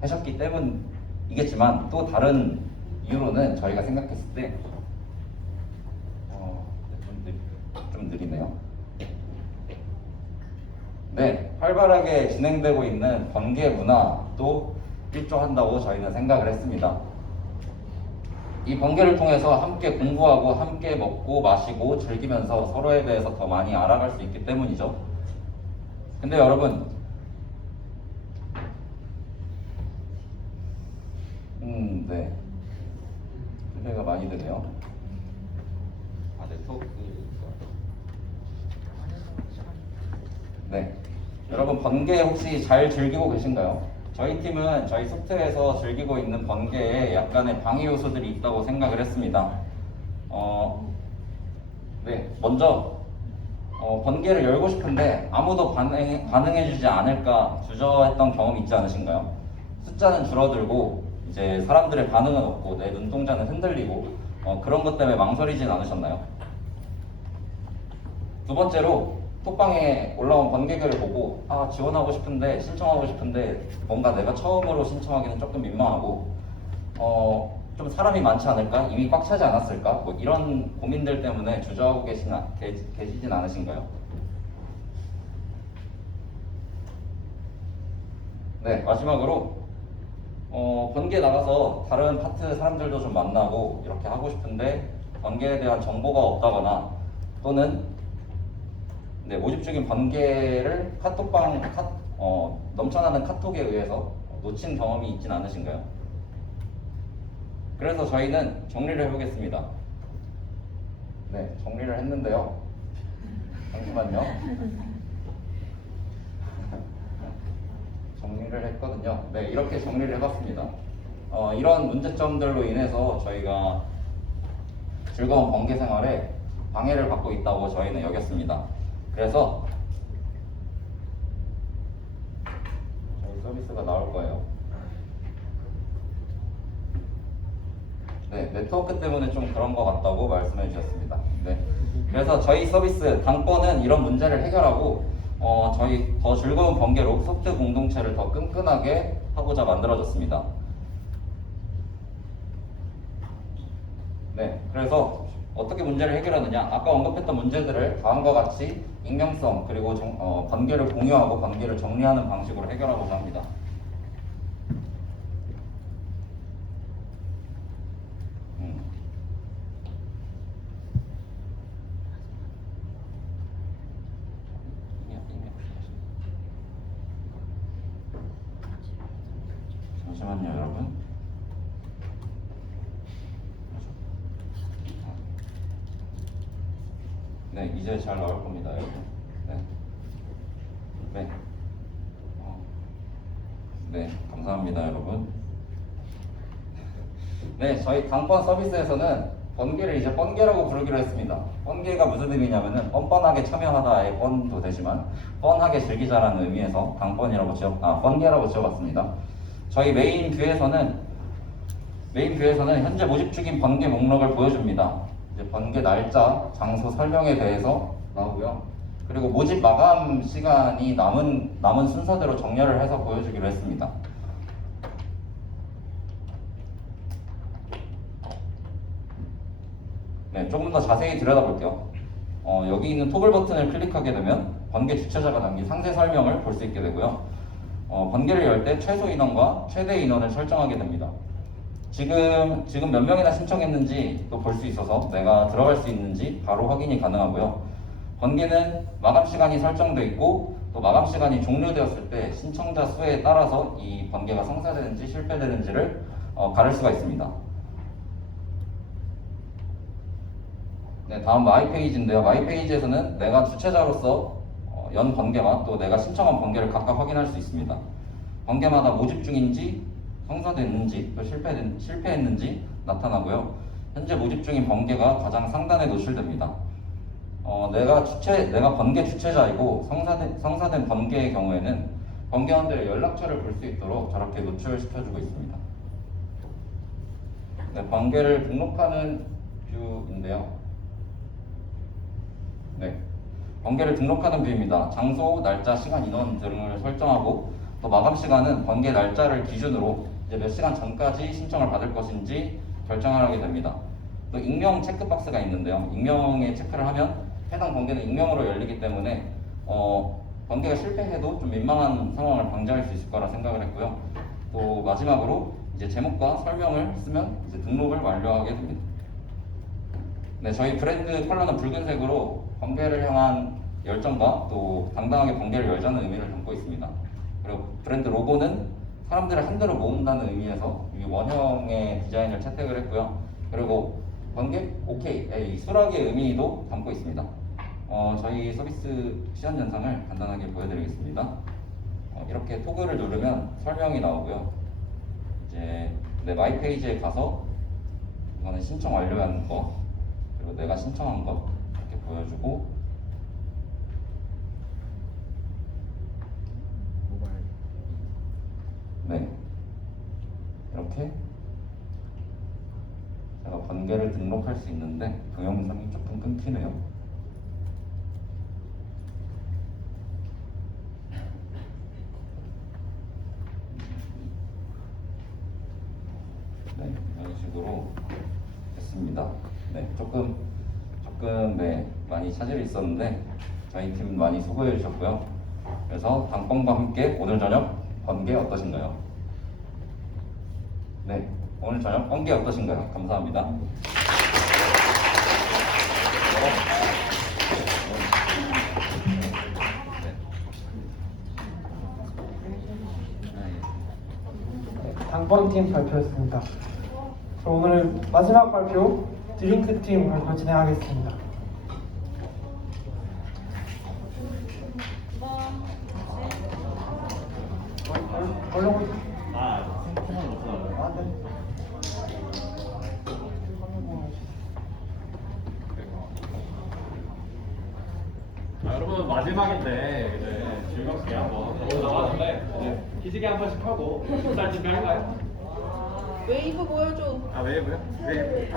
하셨기 때문이겠지만 또 다른 이유로는 저희가 생각했을 때 좀 느리네요. 네, 활발하게 진행되고 있는 번개 문화도 일조한다고 저희는 생각을 했습니다. 이 번개를 통해서 함께 공부하고 함께 먹고 마시고 즐기면서 서로에 대해서 더 많이 알아갈 수 있기 때문이죠. 근데 여러분, 네, 소리가 많이 되네요. 네트워크. 네, 여러분 번개 혹시 잘 즐기고 계신가요? 저희 팀은 저희 소프트에서 즐기고 있는 번개에 약간의 방해 요소들이 있다고 생각을 했습니다. 네, 먼저 번개를 열고 싶은데 아무도 반응해주지 않을까 주저했던 경험 있지 않으신가요? 숫자는 줄어들고 이제 사람들의 반응은 없고 내 눈동자는 흔들리고 그런 것 때문에 망설이진 않으셨나요? 두 번째로 톡방에 올라온 번개글을 보고 지원하고 싶은데 신청하고 싶은데 뭔가 내가 처음으로 신청하기는 조금 민망하고 좀 사람이 많지 않을까? 이미 꽉 차지 않았을까? 뭐 이런 고민들 때문에 주저하고 계시진 않으신가요? 네, 마지막으로 번개 나가서 다른 파트 사람들도 좀 만나고 이렇게 하고 싶은데 번개에 대한 정보가 없다거나 또는 모집 중인 번개를 넘쳐나는 카톡에 의해서 놓친 경험이 있진 않으신가요? 그래서 저희는 정리를 해보겠습니다. 네, 정리를 했는데요. 잠시만요. 정리를 했거든요. 네, 이렇게 정리를 해봤습니다. 이런 문제점들로 인해서 저희가 즐거운 번개 생활에 방해를 받고 있다고 저희는 여겼습니다. 그래서 저희 서비스가 나올 거예요. 네, 네트워크 때문에 좀 그런 것 같다고 말씀해 주셨습니다. 네, 그래서 저희 서비스 당번은 이런 문제를 해결하고 저희 더 즐거운 번개로 소프트 공동체를 더 끈끈하게 하고자 만들어졌습니다. 네, 그래서 어떻게 문제를 해결하느냐? 아까 언급했던 문제들을 다음과 같이 익명성 그리고 번개를 공유하고 번개를 정리하는 방식으로 해결하고자 합니다. 잠시만요, 여러분. 네, 이제 잘 나올 겁니다, 여러분. 네. 네. 네, 감사합니다, 여러분. 네, 저희 당번 서비스에서는 번개를 이제 번개라고 부르기로 했습니다. 번개가 무슨 의미냐면은 뻔뻔하게 참여하다의 뻔도 되지만 뻔하게 즐기자라는 의미에서 당번이라고 번개라고 지어봤습니다. 저희 메인 뷰에서는 현재 모집 중인 번개 목록을 보여줍니다. 이제 번개 날짜, 장소 설명에 대해서 나오고요. 그리고 모집 마감 시간이 남은 순서대로 정렬을 해서 보여주기로 했습니다. 네, 조금 더 자세히 들여다볼게요. 여기 있는 토글 버튼을 클릭하게 되면 번개 주최자가 담긴 상세 설명을 볼 수 있게 되고요. 번개를 열 때 최소 인원과 최대 인원을 설정하게 됩니다. 지금 몇 명이나 신청했는지 또 볼 수 있어서 내가 들어갈 수 있는지 바로 확인이 가능하고요. 번개는 마감 시간이 설정되어 있고 또 마감 시간이 종료되었을 때 신청자 수에 따라서 이 번개가 성사되는지 실패되는지를 가를 수가 있습니다. 네, 다음 마이 페이지인데요. 마이 페이지에서는 내가 주최자로서 연 번개와 또 내가 신청한 번개를 각각 확인할 수 있습니다. 번개마다 모집 중인지 성사됐는지 또 실패했는지 나타나고요. 현재 모집 중인 번개가 가장 상단에 노출됩니다. 내가 번개 주최자이고 성사된 번개의 경우에는 번개원들의 연락처를 볼 수 있도록 저렇게 노출시켜주고 있습니다. 네, 번개를 등록하는 뷰인데요. 네, 번개를 등록하는 뷰입니다. 장소, 날짜, 시간, 인원 등을 설정하고 또 마감 시간은 번개 날짜를 기준으로 이제 몇 시간 전까지 신청을 받을 것인지 결정을 하게 됩니다. 또 익명 체크박스가 있는데요. 익명에 체크를 하면 해당 번개는 익명으로 열리기 때문에 관계가 실패해도 좀 민망한 상황을 방지할 수 있을 거라 생각을 했고요. 또 마지막으로 이제 제목과 설명을 쓰면 이제 등록을 완료하게 됩니다. 네, 저희 브랜드 컬러는 붉은색으로 관계를 향한 열정과 또 당당하게 관계를 열자는 의미를 담고 있습니다. 그리고 브랜드 로고는 사람들을 한데로 모은다는 의미에서 이 원형의 디자인을 채택을 했고요. 그리고 관객 오케이 이 수락의 의미도 담고 있습니다. 저희 서비스 시연 영상을 간단하게 보여드리겠습니다. 이렇게 토글을 누르면 설명이 나오고요. 이제 내 마이 페이지에 가서 이거는 신청 완료한 거, 그리고 내가 신청한 거 이렇게 보여주고, 네, 이렇게 제가 번개를 등록할 수 있는데 동영상이 조금 끊기네요. 네, 이런 식으로 됐습니다. 네, 조금 네, 많이 차질이 있었는데 저희 팀 많이 수고해 주셨고요. 그래서 단권과 함께 오늘 저녁 번개 어떠신가요? 네, 오늘 저녁 번개 어떠신가요? 감사합니다. 당번팀 발표였습니다. 그럼 오늘 마지막 발표 드링크팀 발표 진행하겠습니다. 얼른 여러분 마지막인데 이제 즐겁게 한번 오늘 나왔는데 이제 기지개 한 번씩 하고 일단 준비할까요? 웨이브 보여줘. 아 웨이브요? 웨이브.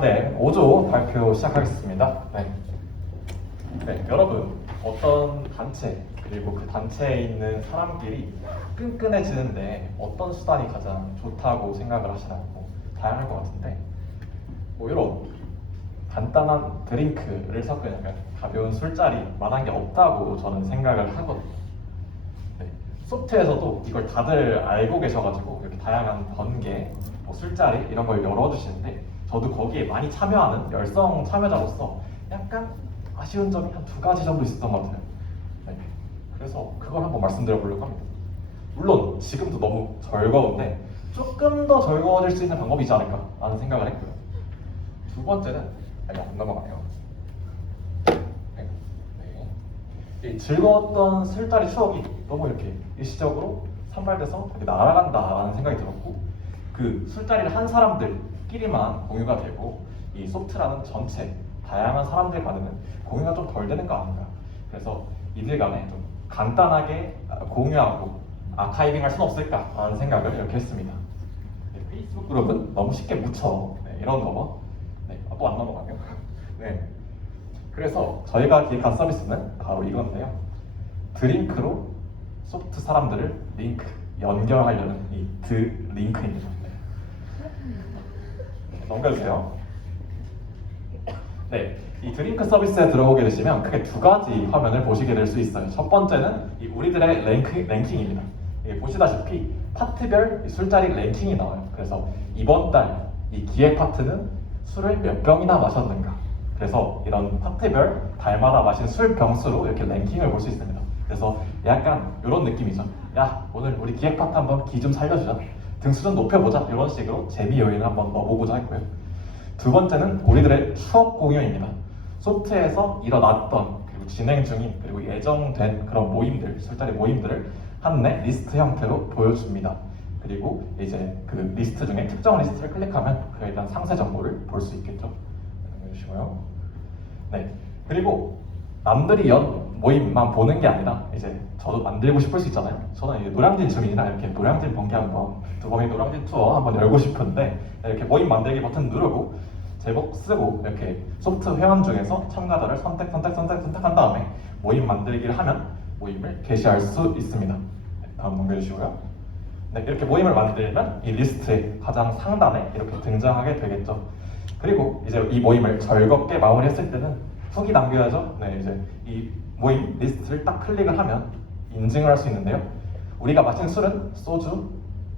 네, 5조 발표 시작하겠습니다. 네, 여러분, 어떤 단체, 그리고 그 단체에 있는 사람끼리 끈끈해지는데 어떤 수단이 가장 좋다고 생각을 하시나요? 다양할 것 같은데, 이런 간단한 드링크를 섞으려면 가벼운 술자리만한 게 없다고 저는 생각을 하거든요. 소프트에서도 이걸 다들 알고 계셔가지고 이렇게 다양한 번개, 술자리 이런 걸 열어주시는데 저도 거기에 많이 참여하는 열성 참여자로서 약간 아쉬운 점이 한 2가지 정도 있었던 것 같아요. 그래서 그걸 한번 말씀드려 보려고 합니다. 물론 지금도 너무 즐거운데 조금 더 즐거워질 수 있는 방법이지 않을까 라는 생각을 했고요. 2번째는 안 넘어가네요. 이 즐거웠던 술자리 추억이 너무 이렇게 일시적으로 산발돼서 이렇게 날아간다라는 생각이 들었고, 그 술자리를 한 사람들끼리만 공유가 되고 이 소프트라는 전체 다양한 사람들 간에는 공유가 좀 덜 되는 거 아닌가. 그래서 이들 간에 좀 간단하게 공유하고 아카이빙 할 수는 없을까라는 생각을 이렇게 했습니다. 페이스북 그룹은 너무 쉽게 묻혀 이런 거. 또 안 넘어가네요. 그래서 저희가 기획한 서비스는 바로 이건데요. 드링크로 소프트 사람들을 연결하려는 이 드링크입니다. 넘겨주세요. 이 드링크 서비스에 들어오게 되시면 크게 2가지 화면을 보시게 될 수 있어요. 첫 번째는 이 우리들의 랭킹입니다. 보시다시피 파트별 술자리 랭킹이 나와요. 그래서 이번 달 이 기획 파트는 술을 몇 병이나 마셨는가. 그래서 이런 파트별 달마다 마신 술 병수로 이렇게 랭킹을 볼 수 있습니다. 그래서 약간 이런 느낌이죠. 야, 오늘 우리 기획 파트 한번 기 좀 살려주자. 등수 좀 높여보자. 이런 식으로 재미 요인을 한번 넣어보고자 했고요. 2번째는 우리들의 추억 공유입니다. 소프트에서 일어났던 그리고 진행 중인 그리고 예정된 그런 모임들, 술자리 모임들을 한눈에 리스트 형태로 보여줍니다. 그리고 이제 그 리스트 중에 특정 리스트를 클릭하면 그에 대한 상세 정보를 볼 수 있겠죠. 해주시고요. 그리고 남들이 연 모임만 보는 게 아니라 이제 저도 만들고 싶을 수 있잖아요. 저는 이제 노량진 주민이라 이렇게 노량진 번개 한번 두범이 노량진 투어 한번 열고 싶은데 이렇게 모임 만들기 버튼 누르고 제목 쓰고 이렇게 소프트 회원 중에서 참가자를 선택한 다음에 모임 만들기를 하면 모임을 게시할 수 있습니다. 네, 다음 넘겨주시고요. 네, 이렇게 모임을 만들면 이 리스트의 가장 상단에 이렇게 등장하게 되겠죠. 그리고 이제 이 모임을 즐겁게 마무리했을 때는 후기 남겨야죠. 네, 이제 이 모임 리스트를 딱 클릭을 하면 인증을 할 수 있는데요. 우리가 마신 술은 소주,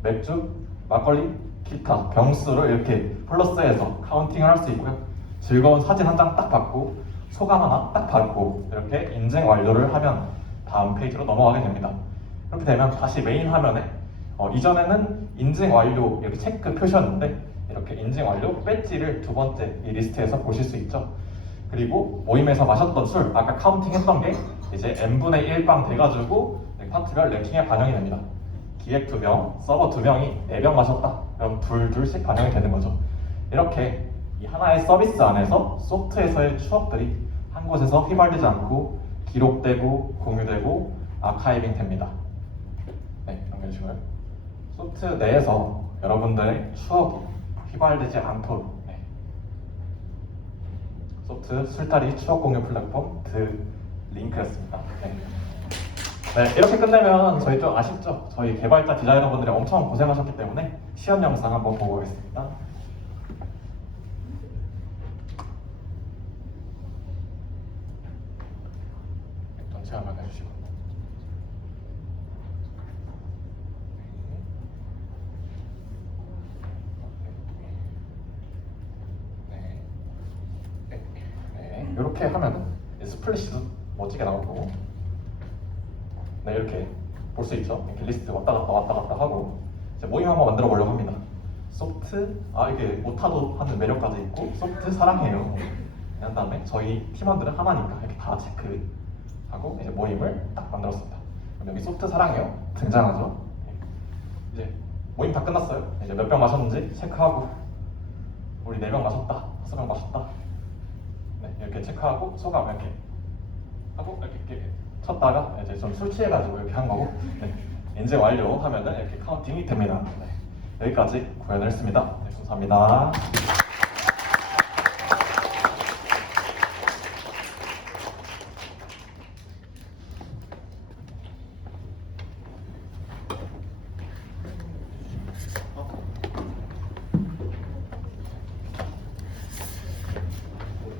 맥주, 막걸리, 기타, 병수를 이렇게 플러스해서 카운팅을 할 수 있고요. 즐거운 사진 한 장 딱 받고 소감 하나 딱 받고 이렇게 인증 완료를 하면 다음 페이지로 넘어가게 됩니다. 이렇게 되면 다시 메인 화면에 이전에는 인증 완료 이렇게 체크 표시였는데 이렇게 인증 완료 배지를 두 번째 이 리스트에서 보실 수 있죠. 그리고 모임에서 마셨던 술 아까 카운팅 했던 게 이제 n분의 1방 돼가지고 파트별 랭킹에 반영이 됩니다. 기획 2명, 서버 2명이 4병 마셨다. 그럼 둘씩 반영이 되는 거죠. 이렇게 이 하나의 서비스 안에서 소프트에서의 추억들이 한 곳에서 휘발리지 않고 기록되고 공유되고 아카이빙 됩니다. 네, 넘겨주시고요. 소프트 내에서 여러분들의 추억이 휘발리지 않도록 소프트 술다리 추억 공유 플랫폼 드 링크였습니다. 네, 이렇게 끝내면 저희 좀 아쉽죠? 저희 개발자 디자이너분들이 엄청 고생하셨기 때문에 시연 영상 한번 보고 오겠습니다. 전체 화면 해주시고. 이렇게 하면 스플래시도 멋지게 나올 거고, 네, 이렇게 볼 수 있죠. 이렇게 리스트 왔다 갔다 하고 이제 모임 한번 만들어 보려고 합니다. 소프트 이게 오타도 하는 매력까지 있고 소프트 사랑해요. 한 다음에 저희 팀원들은 하나니까 이렇게 다 체크하고 이제 모임을 딱 만들었습니다. 그럼 여기 소프트 사랑해요 등장하죠. 이제 모임 다 끝났어요. 이제 몇 병 마셨는지 체크하고 우리 4병 마셨다, 5병 마셨다. 네, 이렇게 체크하고 소감 이렇게 하고 이렇게 쳤다가 이제 좀 술 취해가지고 이렇게 한 거고, 네, 인증 완료 하면은 이렇게 카운팅이 됩니다. 네, 여기까지 구현을 했습니다. 네, 감사합니다.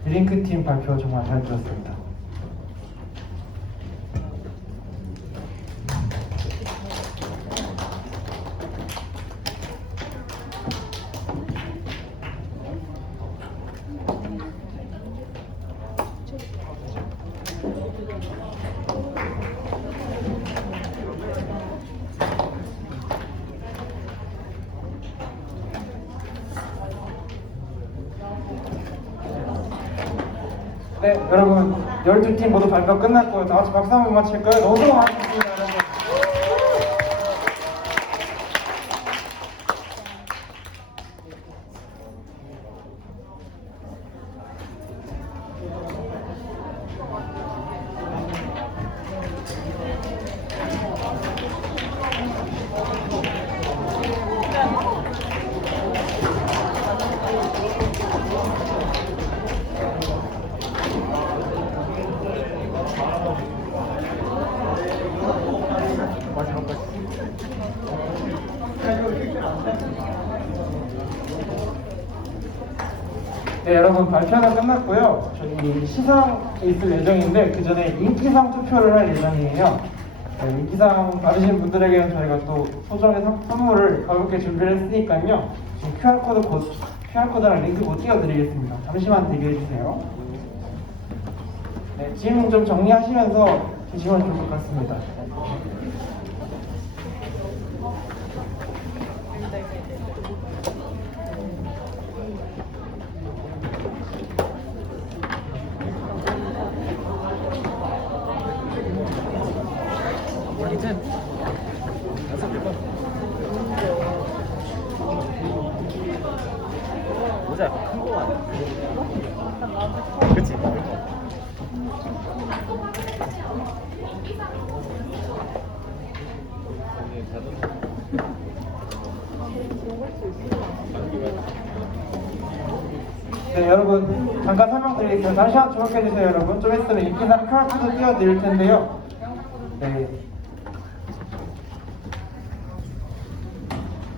드링크 팀 발표 정말 잘 들었습니다. 네, 여러분 12팀 모두 발표 끝났고요. 다 같이 박수 한번 맞힐까요? 너무 수고 많으셨습니다, 여러분. 네, 여러분 발표는 끝났고요. 저희 시상이 있을 예정인데 그 전에 인기상 투표를 할 예정이에요. 네, 인기상 받으신 분들에게는 저희가 또 소정의 선물을 가볍게 준비를 했으니까요. 지금 QR코드랑 링크 못 띄워드리겠습니다. 잠시만 대기해주세요. 네, 질문 좀 정리하시면서 주시면 좋을 것 같습니다. 모자 큰거 아니야? 그치? 네, 여러분 잠깐 설명드릴게요. 다시 한번 주목해주세요, 여러분. 좀 있으면 인기상 QR코드 띄워드릴 텐데요. 네,